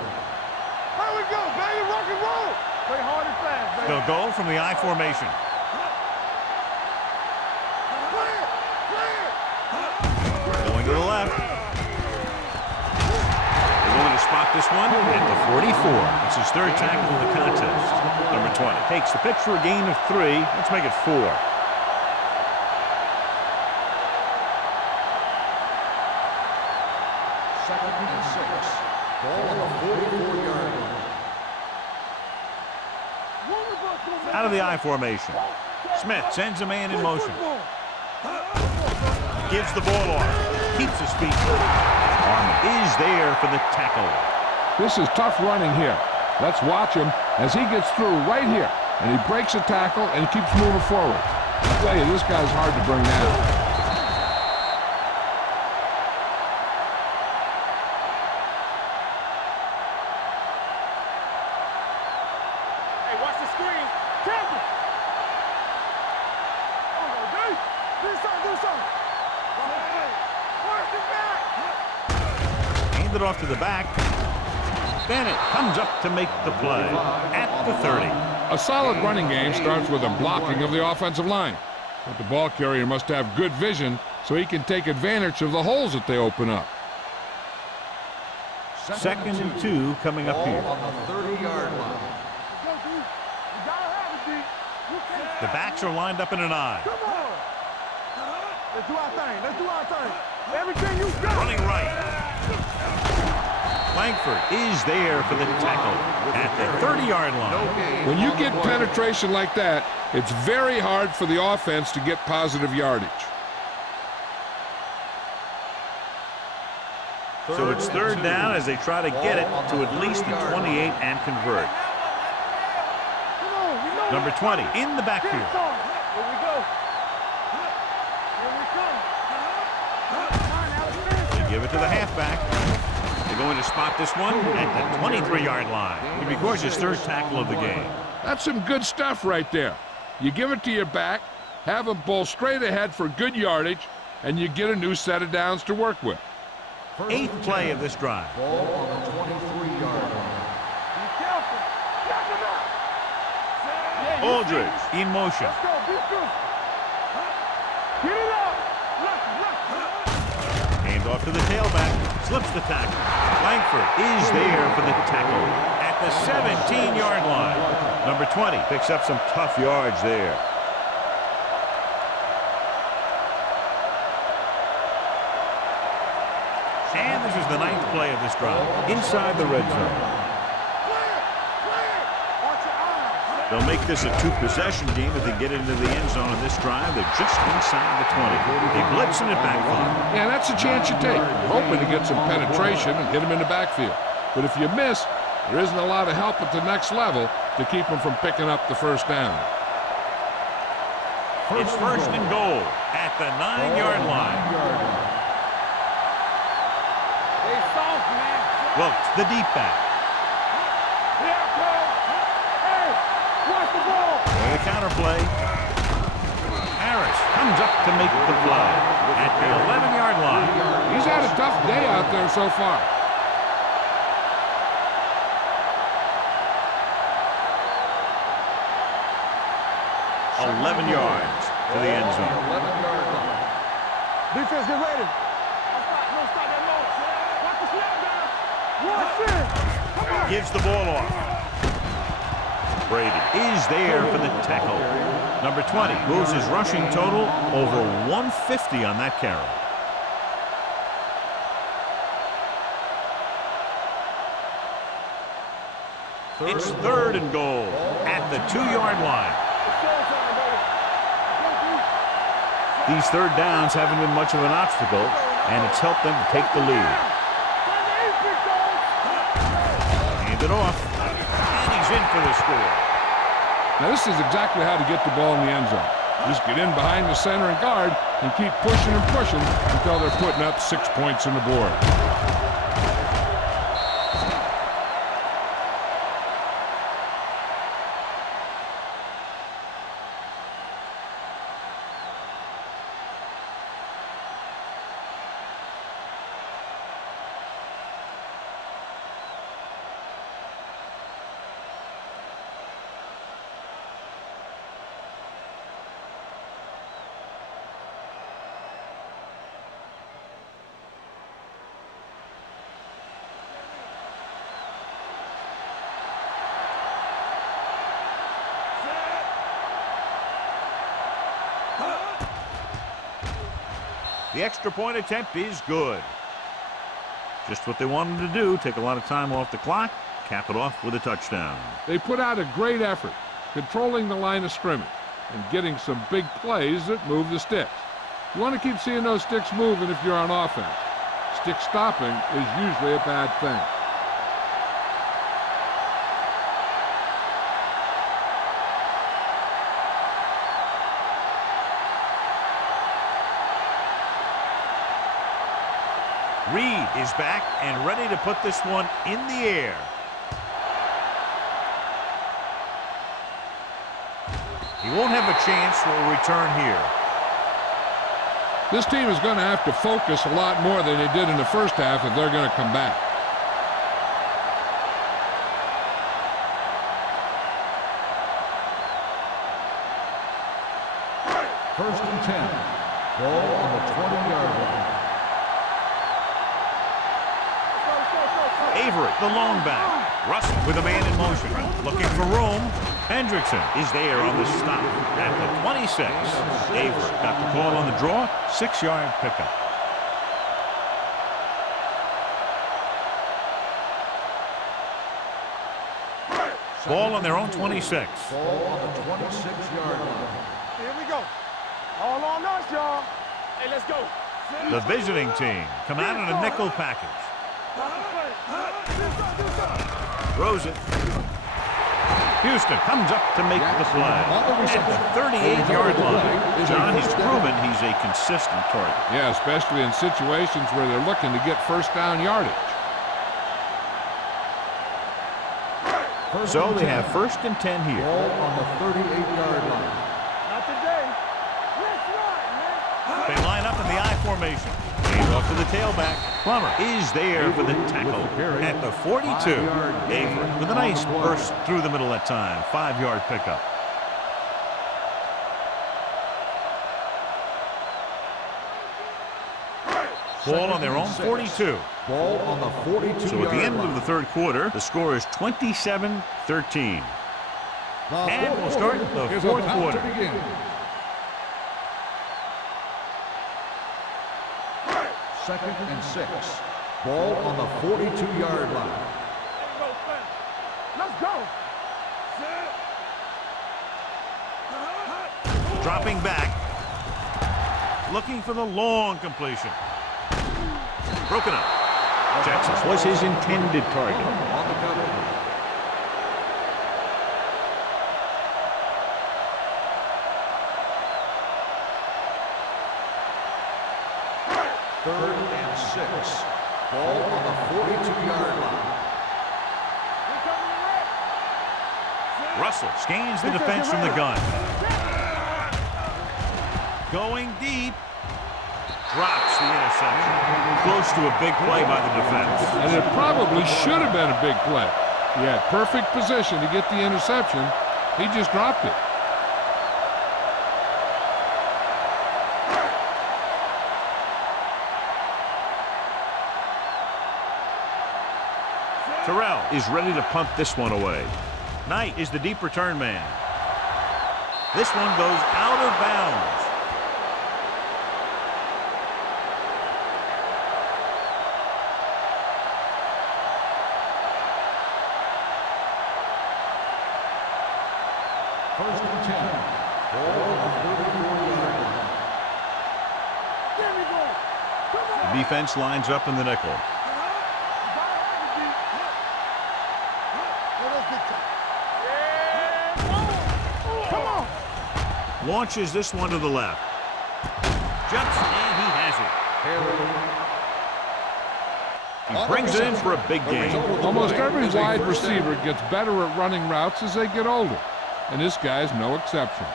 Here we go, baby. Rock and roll. Play hard and fast, baby. They'll go from the I formation. Going to the left. They're going to spot this one at the 44. It's his 3rd tackle of the contest. Number 20 takes the pitch for a gain of 3. Let's make it 4. Second and 6. Ball on the 44-yard line. Out of the I formation. Smith sends a man in motion. Gives the ball off. Keeps his feet. Arman is there for the tackle. This is tough running here. Let's watch him as he gets through right here. And he breaks a tackle and keeps moving forward. I'll tell you, this guy's hard to bring down. Hey, watch the screen. Campbell. Oh, no, dude. Do something. Watch the back. Hand it off to the back. Bennett comes up to make the play at the 30. A solid running game starts with a blocking of the offensive line. But the ball carrier must have good vision so he can take advantage of the holes that they open up. Second and 2 coming up here. Ball on the 30-yard line. Go, dude. You gotta have it, D. You can't. The backs are lined up in an I. Come on. Let's do our thing. Everything you got. Running right. Langford is there for the tackle at the 30-yard line. When you get penetration like that, it's very hard for the offense to get positive yardage. So it's third down as they try to get it to at least the 28 and convert. Number 20 in the backfield. Here we go. Here we come. Come on, Alex. They give it to the halfback. They're going to spot this one at the 23-yard line. He records his third tackle of the game. That's some good stuff right there. You give it to your back, have him bowl straight ahead for good yardage, and you get a new set of downs to work with. Eighth play of this drive. Ball on the 23-yard line. Be careful. Knock him out. Yeah, you Aldridge in motion. Let's go. Be true. Get it up. Look. Hand off to the tailback. Slips the tackle. Langford is there for the tackle at the 17-yard line. Number 20 picks up some tough yards there. And this is the ninth play of this drive. Inside the red zone. They'll make this a two-possession game if they get into the end zone in this drive. They're just inside the 20. They blitzing it back for them. Yeah, that's a chance you take. You're hoping to get some penetration and get him in the backfield. But if you miss, there isn't a lot of help at the next level to keep them from picking up the first down. It's first and goal at the 9-yard line. Stay soft, man. Wilkes, the deep back. Here I come. Hey, watch the ball. And the counter play. Harris comes up to make the play at the 11-yard line. He's had a tough day out there so far. $11 yards to the end zone. 11-yard line. Defense, get ready. Don't stop that load. Watch the snap down. Watch it. Come on. Gives the ball off. Brady is there for the tackle. Number 20 moves his rushing total over 150 on that carry. It's third and goal at the 2-yard line. These third downs haven't been much of an obstacle, and it's helped them to take the lead. Hand it off, and he's in for the score. Now, this is exactly how to get the ball in the end zone. Just get in behind the center and guard and keep pushing and pushing until they're putting up 6 points on the board. The extra point attempt is good. Just what they wanted to do, take a lot of time off the clock, cap it off with a touchdown. They put out a great effort, controlling the line of scrimmage and getting some big plays that move the sticks. You want to keep seeing those sticks moving if you're on offense. Stick stopping is usually a bad thing. Reed is back and ready to put this one in the air. He won't have a chance for a return here. This team is going to have to focus a lot more than they did in the first half if they're going to come back. First and 10. Ball on the 20-yard line. Avery, the long back. Russell with a man in motion. Looking for room. Hendrickson is there on the stop at the 26. Avery got the call on the draw. 6-yard pickup. Ball on their own 26. Ball on the 26-yard line. Here we go. All on us, y'all. Hey, let's go. The visiting team come out in a nickel package. Throws it. Houston comes up to make the play at the 38-yard line. John, he's proven he's a consistent target. Yeah, especially in situations where they're looking to get first down yardage. So they have 1st and 10 here. Ball on the 38-yard line. Not today. Let's ride, man. They line up in the I formation. Hands off to the tailback. Plummer is there for the tackle at the 42. Avery with a nice burst through the middle that time. 5-yard pickup. Ball on their own 42. Ball on the 42-yard line. So at the end of the 3rd quarter, the score is 27-13. And we'll start the 4th quarter. Second and 6. Ball on the 42-yard line. Let's go. Dropping back. Looking for the long completion. Broken up. Jackson was his intended target. On the cover. Third and 6. Ball on the 42-yard line. Russell scans the defense from the gun. Going deep. Drops the interception. Close to a big play by the defense. And it probably should have been a big play. He had perfect position to get the interception. He just dropped it. Terrell is ready to punt this one away. Knight is the deep return man. This one goes out of bounds. First and 10. Ball on the 34-yard line. There we go. Come on. The defense lines up in the nickel. Come on. Launches this one to the left. Jumps, and he has it. He brings it in for a big gain. Almost every wide receiver gets better at running routes as they get older. And this guy's no exception.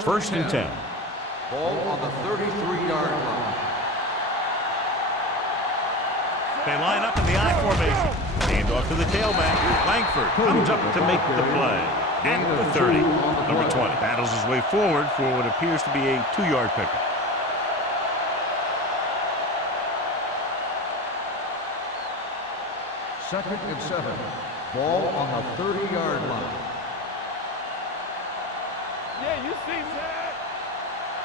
First and 10. Ball on the 33-yard line. They line up in the I formation. Hand off to the tailback. Langford comes up to make the play. At the 30. Number 20 battles his way forward for what appears to be a 2-yard pickup. Second and 7. Ball on the 30-yard line. Yeah, you see me.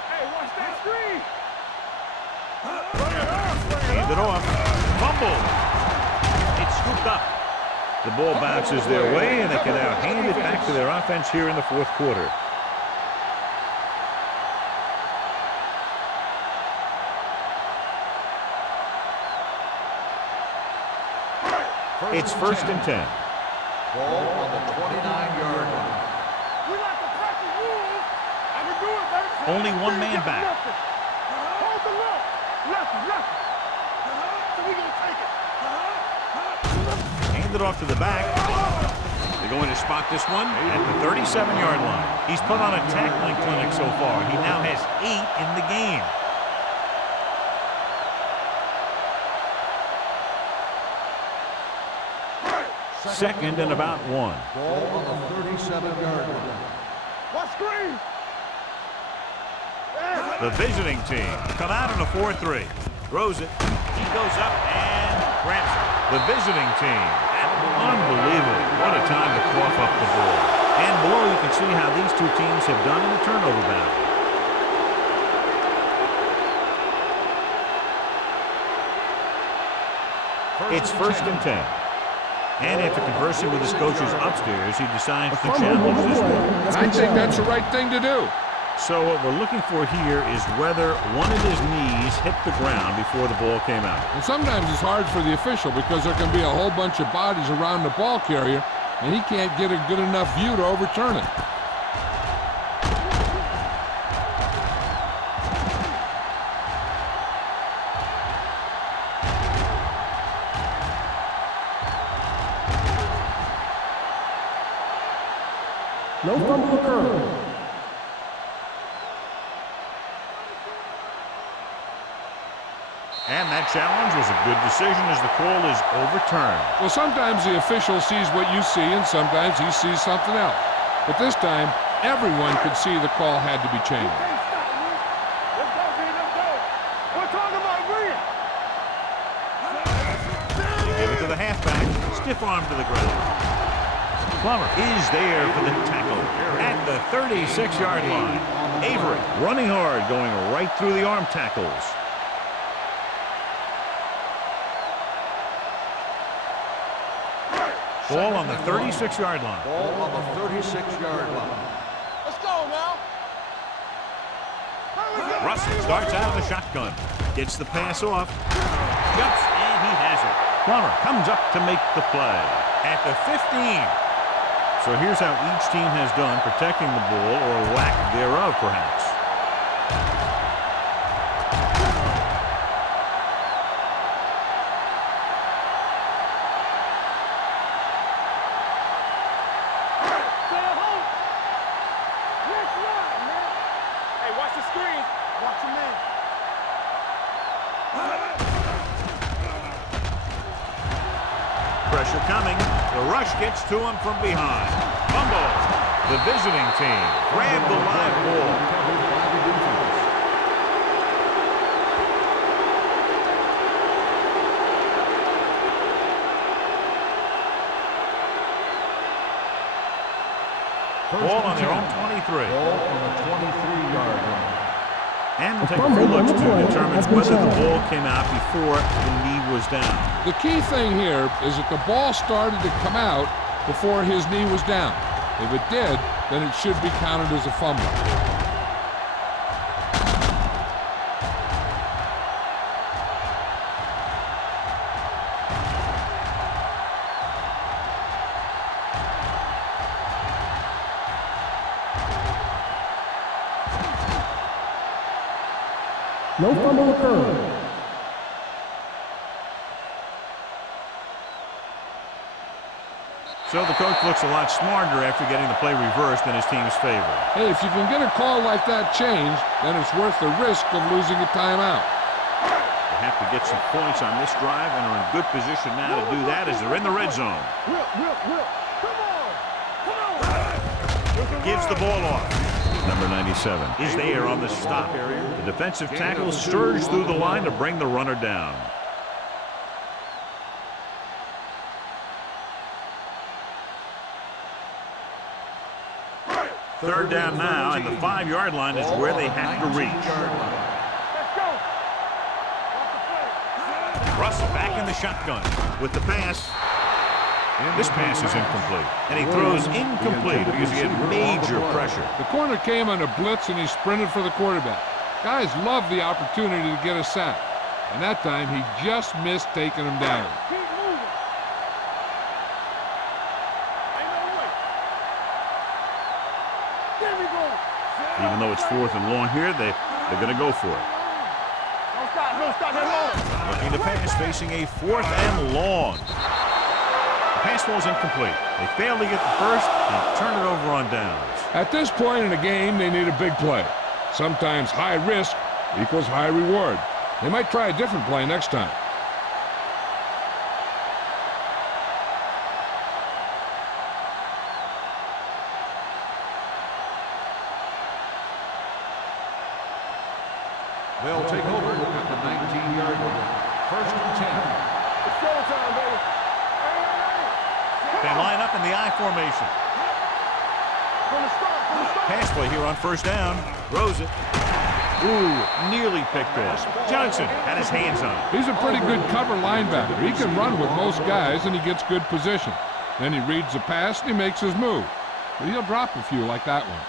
Hey, watch that screen. Hand it off. Fumble. It's scooped up. The ball bounces their way, and they can now hand it back to their offense here in the 4th quarter. It's first and 10. Ball on the 29-yard line. We like to practice rules. I can do it, baby. Only one man back. Hold the left. Left. So we gonna take it. Hand it off to the back. They're going to spot this one at the 37-yard line. He's put on a tackling clinic so far. He now has 8 in the game. Second and about 1. Ball on the 37-yard line. What screen? The visiting team come out in a 4-3. Throws it. He goes up and grabs it. The visiting team. Unbelievable. What a time to cough up the ball. And below you can see how these two teams have done in the turnover battle. It's 1st and 10. And after conversing with his coaches upstairs, he decides to challenge this one. I think that's the right thing to do. So what we're looking for here is whether one of his knees hit the ground before the ball came out. And sometimes it's hard for the official because there can be a whole bunch of bodies around the ball carrier, and he can't get a good enough view to overturn it. No fumble occurred. And that challenge was a good decision as the call is overturned. Well, sometimes the official sees what you see, and sometimes he sees something else. But this time, everyone could see the call had to be changed. Can't stop me. Let's go, B. Let's go. We're talking about Green. They give it to the halfback. Stiff arm to the ground. Plummer is there for the tackle at the 36-yard line. Avery running hard, going right through the arm tackles. Ball on the 36-yard line. Ball on the 36-yard line. Let's go now. Russell starts out of the shotgun. Gets the pass off. Guts, and he has it. Plummer comes up to make the play at the 15. So here's how each team has done protecting the ball, or lack thereof, perhaps. Hey, watch the screen. Watch your man. Pressure coming. The rush gets to him from behind. Fumble. The visiting team grabbed the live ball. Ball on their own 23. Ball on the 23-yard line. And we'll take a full look to determine whether the ball came out before the knee was down. The key thing here is that the ball started to come out before his knee was down. If it did, then it should be counted as a fumble. No fumble occurred. So the coach looks a lot smarter after getting the play reversed in his team's favor. Hey, if you can get a call like that changed, then it's worth the risk of losing a timeout. They have to get some points on this drive and are in good position now to do that as they're in the red zone. Whip. Come on. Gives the ball off. Number 97 is there on the stop. The defensive tackle surged through the line to bring the runner down. Third down now, and the 5-yard line is where they have to reach. Let's go. Russell back in the shotgun with the pass. This pass is incomplete, and he throws incomplete because he had major pressure. The corner came on a blitz, and he sprinted for the quarterback. Guys love the opportunity to get a sack, and that time he just missed taking him down. Keep moving. Ain't no way. There we go. Even though it's 4th and long here, they're going to go for it. Don't stop that long. Looking to pass, facing a 4th and long. The pass falls incomplete. They fail to get the first and turn it over on downs. At this point in the game, they need a big play. Sometimes high risk equals high reward. They might try a different play next time. They'll take over at the 19-yard line. 1st and 10. It's showtime, baby. They line up in the I formation. From the start. Pass play here on 1st down. Throws it. Ooh, nearly picked off. Johnson had his hands on it. He's a pretty good cover linebacker. He can run with most guys, and he gets good position. Then he reads the pass, and he makes his move. But he'll drop a few like that one.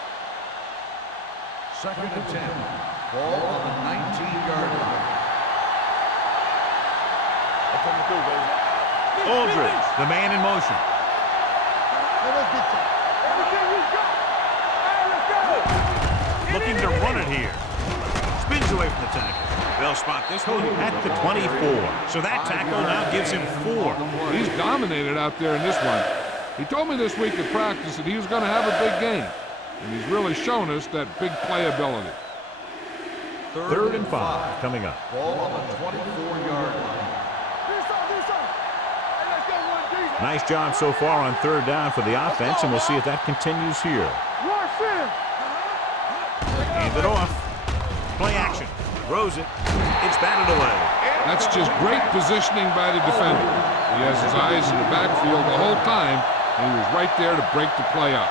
2nd and 10. Ball on the 19-yard line. That's what we do, baby. Aldridge, the man in motion. Let's get that. Everything we got. All right, let's go. Looking to run it here. Spins away from the tackle. They'll spot this one at the 24. So that tackle now gives him 4. He's dominated out there in this one. He told me this week at practice that he was going to have a big game. And he's really shown us that big playability. 3rd and 5 coming up. Ball on the 24-yard line. Hey, let's go one deep. Nice job so far on 3rd down for the offense, and we'll see if that continues here. Rush in. Hand it off. Play action. Throws it. It's batted away. That's just great positioning by the defender. He has his eyes in the backfield the whole time, and he was right there to break the play up.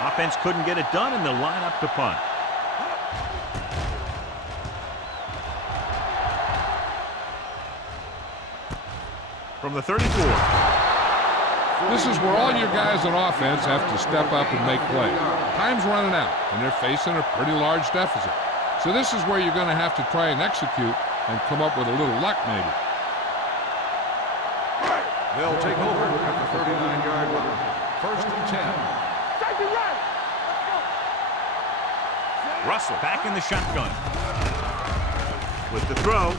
Offense couldn't get it done, and they'll line up to punt. From the 34. This is where all your guys on offense have to step up and make plays. Time's running out, and they're facing a pretty large deficit. So this is where you're going to have to try and execute and come up with a little luck, maybe. They'll take over at the 39-yard line. 1st and 10. Safety right. Russell back in the shotgun. With the throw,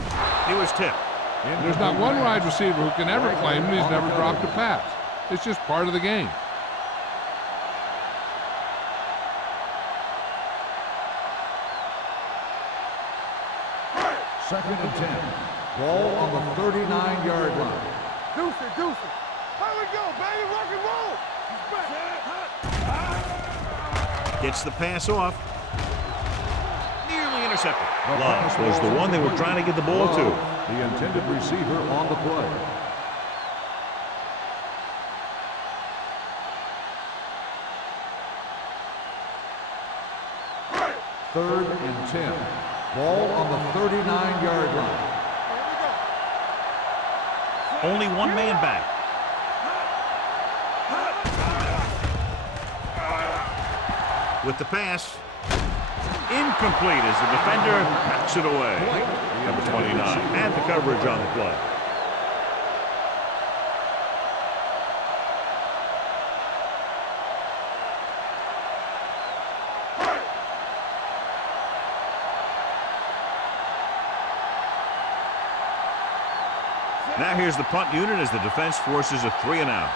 he was tipped. There's not one wide receiver who can ever claim that he's never dropped a pass. It's just part of the game. Second and 10. Ball on the 39-yard line. Deuce it, deuce it. Here we go, baby. Rock and roll. Gets the pass off. Nearly intercepted. Love was the one they were trying to get the ball to. The intended receiver on the play. Third and 10. Ball on the 39-yard line. Only one man back. With the pass. Incomplete as the defender backs it away. Number 29 had the coverage on the play. Now here's the punt unit as the defense forces a 3-and-out.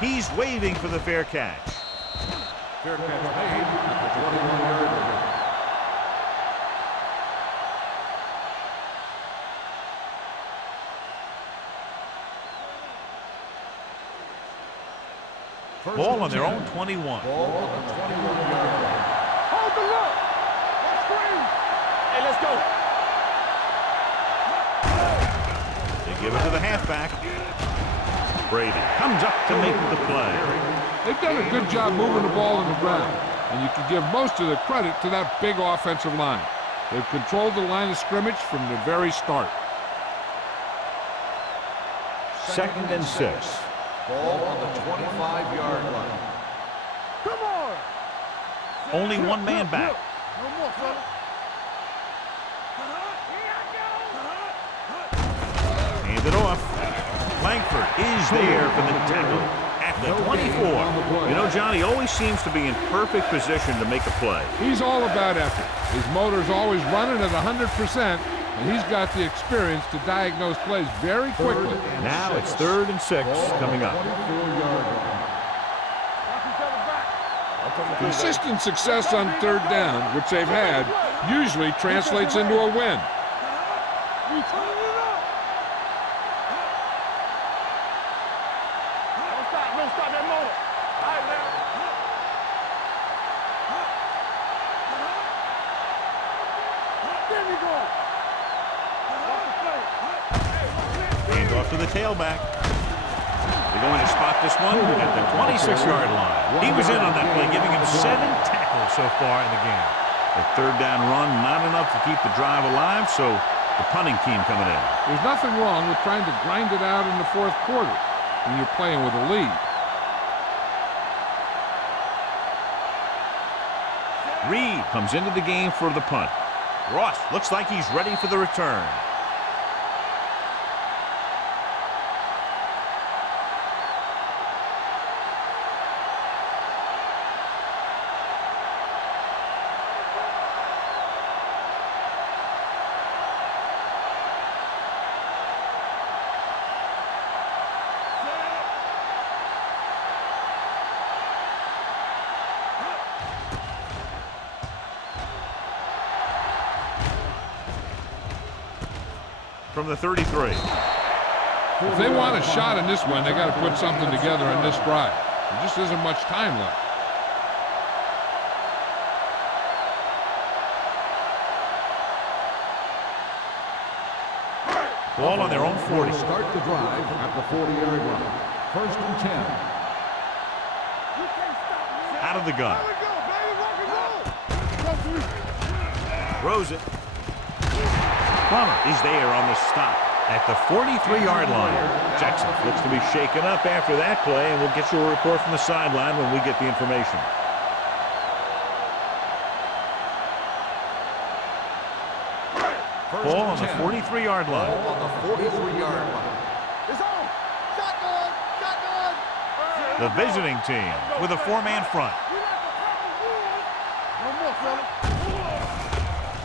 He's waving for the fair catch. Fair catch made at the 21-yard line. Ball on their own 21. Ball on the 21-yard line. Hold the look. Let's screen. Hey, let's go. They give it to the halfback. Brady comes up to make the play. They've done a good job moving the ball on the ground, and you can give most of the credit to that big offensive line. They've controlled the line of scrimmage from the very start. 2nd and 6. Ball on the 25-yard line. Come on. Only one man back. No more, fella. Hand it off. Langford is there for the tackle at the 24. You know, Johnny always seems to be in perfect position to make a play. He's all about effort. His motor's always running at 100%, and he's got the experience to diagnose plays very quickly. Now it's 3rd and 6 coming up. 24-yard line. Watch each other back. Consistent success on 3rd down, which they've had, usually translates into a win. We turn it up. Don't stop that motor. All right, man. Hand off to the tailback. They're going to spot this one at the 26-yard line. He was in on that play, giving him 7 tackles so far in the game. The third down run, not enough to keep the drive alive, so the punting team coming in. There's nothing wrong with trying to grind it out in the fourth quarter when you're playing with a lead. Reed comes into the game for the punt. Ross looks like he's ready for the return. From the 33. If they want a shot in this one, they got to put something together on this drive. There just isn't much time left. Ball on their own 40. Start the drive at the 40-yard line. First and 10. Out of the gun. Throws it. Plummer is there on the stop at the 43-yard line. Jackson looks to be shaken up after that play, and we'll get you a report from the sideline when we get the information. Ball on the 43-yard line. Ball on the 43-yard line. It's on. Shotgun. Shotgun. The visiting team with a 4-man front. No more, fella.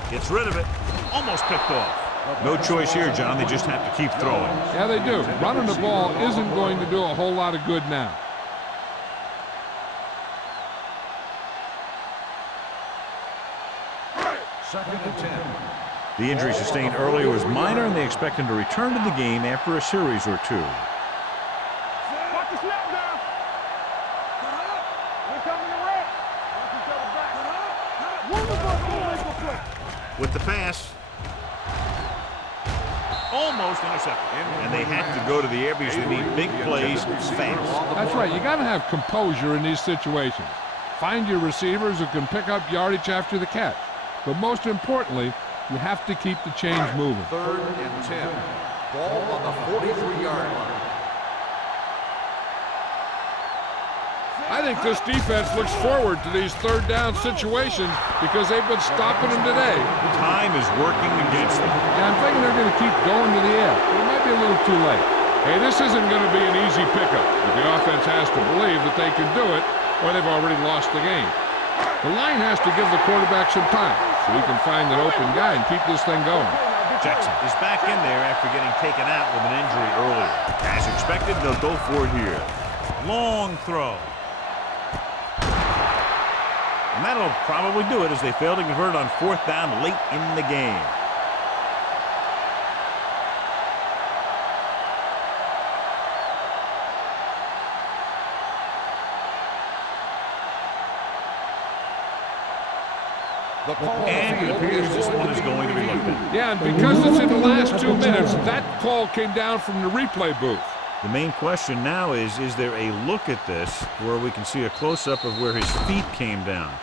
Gets rid of it. Almost picked off. No choice here, John. They just have to keep throwing. Yeah, they do. Running the ball isn't going to do a whole lot of good now. Second and 10. The injury sustained earlier was minor, and they expect him to return to the game after a series or two. Watch the snap now. We're coming to red. Watch each other back. Wonderful play. With the pass. Almost intercepted. And they have to go to the air because they need big plays fast. That's right. You got to have composure in these situations. Find your receivers who can pick up yardage after the catch. But most importantly, you have to keep the chains moving. Third and 10. Ball on the 43-yard line. I think this defense looks forward to these third down situations because they've been stopping them today. Time is working against them. And I'm thinking they're going to keep going to the air. But it might be a little too late. Hey, this isn't going to be an easy pickup. But the offense has to believe that they can do it, or they've already lost the game. The line has to give the quarterback some time so he can find an open guy and keep this thing going. Jackson is back in there after getting taken out with an injury earlier. As expected, they'll go for it here. Long throw. And that'll probably do it as they fail to convert on fourth down late in the game. And it appears this one is going to be looked at. Yeah, and because it's in the last 2 minutes, that call came down from the replay booth. The main question now is there a look at this where we can see a close-up of where his feet came down?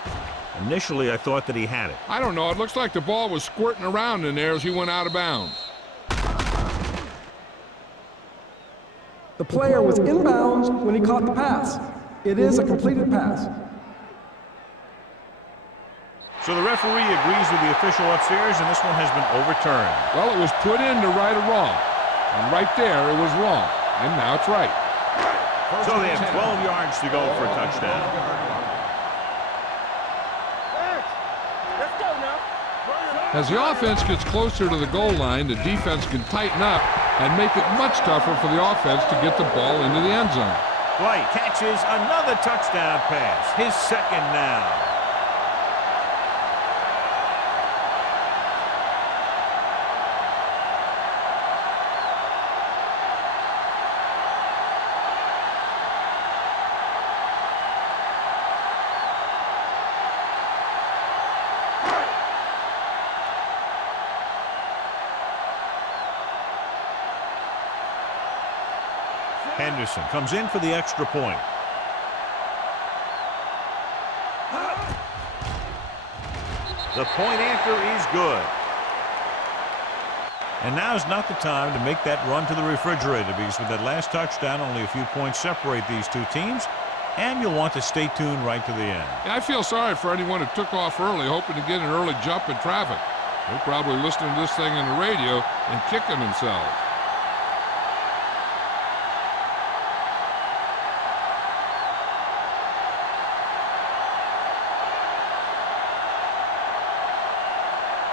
Initially, I thought that he had it. I don't know. It looks like the ball was squirting around in there as he went out of bounds. The player was inbounds when he caught the pass. It is a completed pass. So the referee agrees with the official upstairs, and this one has been overturned. Well, it was put in to right a wrong. And right there, it was wrong. And now it's right. So they have 12 yards to go for a touchdown. Let's go now. As the offense gets closer to the goal line, the defense can tighten up and make it much tougher for the offense to get the ball into the end zone. White catches another touchdown pass. His second now. Henderson comes in for the extra point. The point after is good. And now's not the time to make that run to the refrigerator, because with that last touchdown, only a few points separate these two teams, and you'll want to stay tuned right to the end. And I feel sorry for anyone who took off early, hoping to get an early jump in traffic. They're probably listening to this thing on the radio and kicking themselves.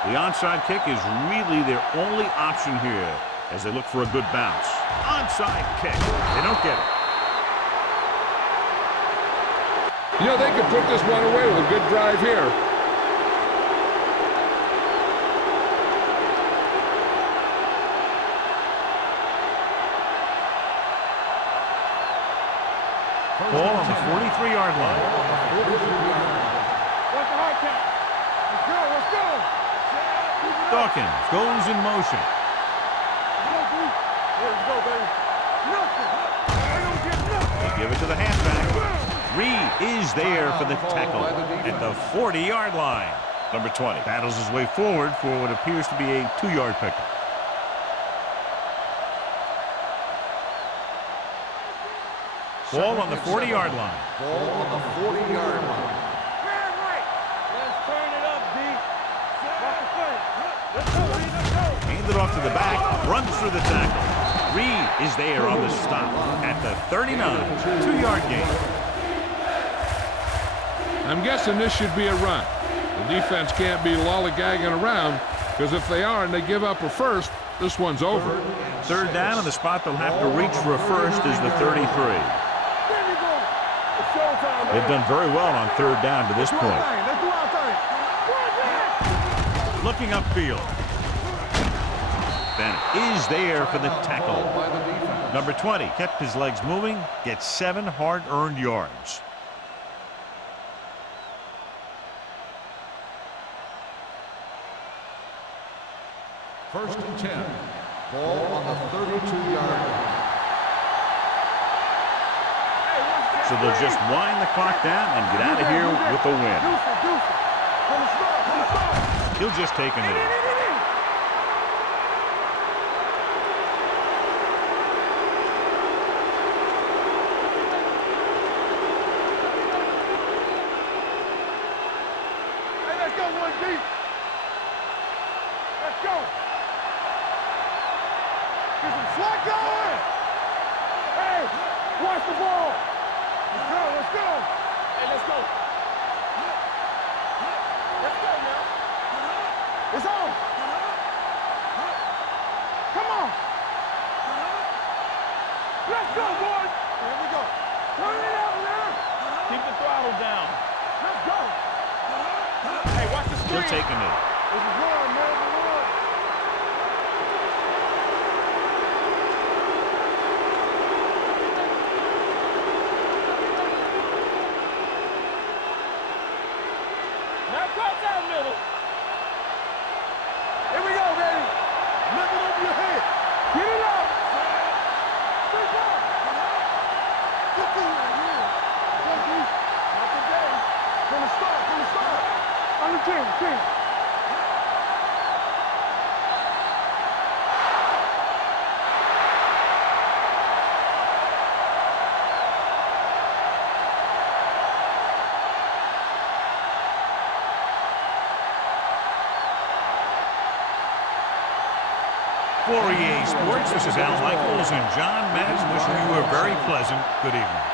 The onside kick is really their only option here as they look for a good bounce. Onside kick. They don't get it. You know, they could put this one away with a good drive here. Ball on the 43-yard line. What's the hard count? Let's go, let's go. Dawkins goes in motion. Let's go, baby. Nothing. I don't get nothing. They give it to the halfback. Reed is there for the tackle at the 40-yard line. Number 20. Battles his way forward for what appears to be a 2-yard pickup. Ball on the 40-yard line. Ball on the 40-yard line. Man right. Let's turn it up, D. Watch the play. Let's go, Reed, let's go. Handed off to the back, runs through the tackle. Reed is there on the stop at the 39. 2-yard gain. I'm guessing this should be a run. The defense can't be lollygagging around, because if they are and they give up a first, this one's over. Third down, and the spot they'll have to reach for a first is the 33. There you go. It's showtime, baby. They've done very well on third down to this point. Let's do our thing. Looking upfield. Bennett is there for the tackle. Number 20 kept his legs moving, gets 7 hard-earned yards. First and 10. Ball on the 32-yard line. So they'll just wind the clock down and get out of here with a win. From the start. He'll just take a knee. Hey, let's go, one deep. Let's go. Get some slack going. Hey, watch the ball. Let's go, let's go. Hey, let's go. Let's go now. It's on. Come on. Let's go, boys. Here we go. Turn it up now. Keep the throttle down. Let's go. Hey, watch the screen. He'll take a knee. This is one, man. This is one. Now cross down middle. Here we go, baby. Lift it over your head. Get it up. Good job. Good thing right here. Go deep. Not today. From the start, from the start. Under 10. For EA Sports, this is Al Michaels and John Madden wishing you a very pleasant good evening.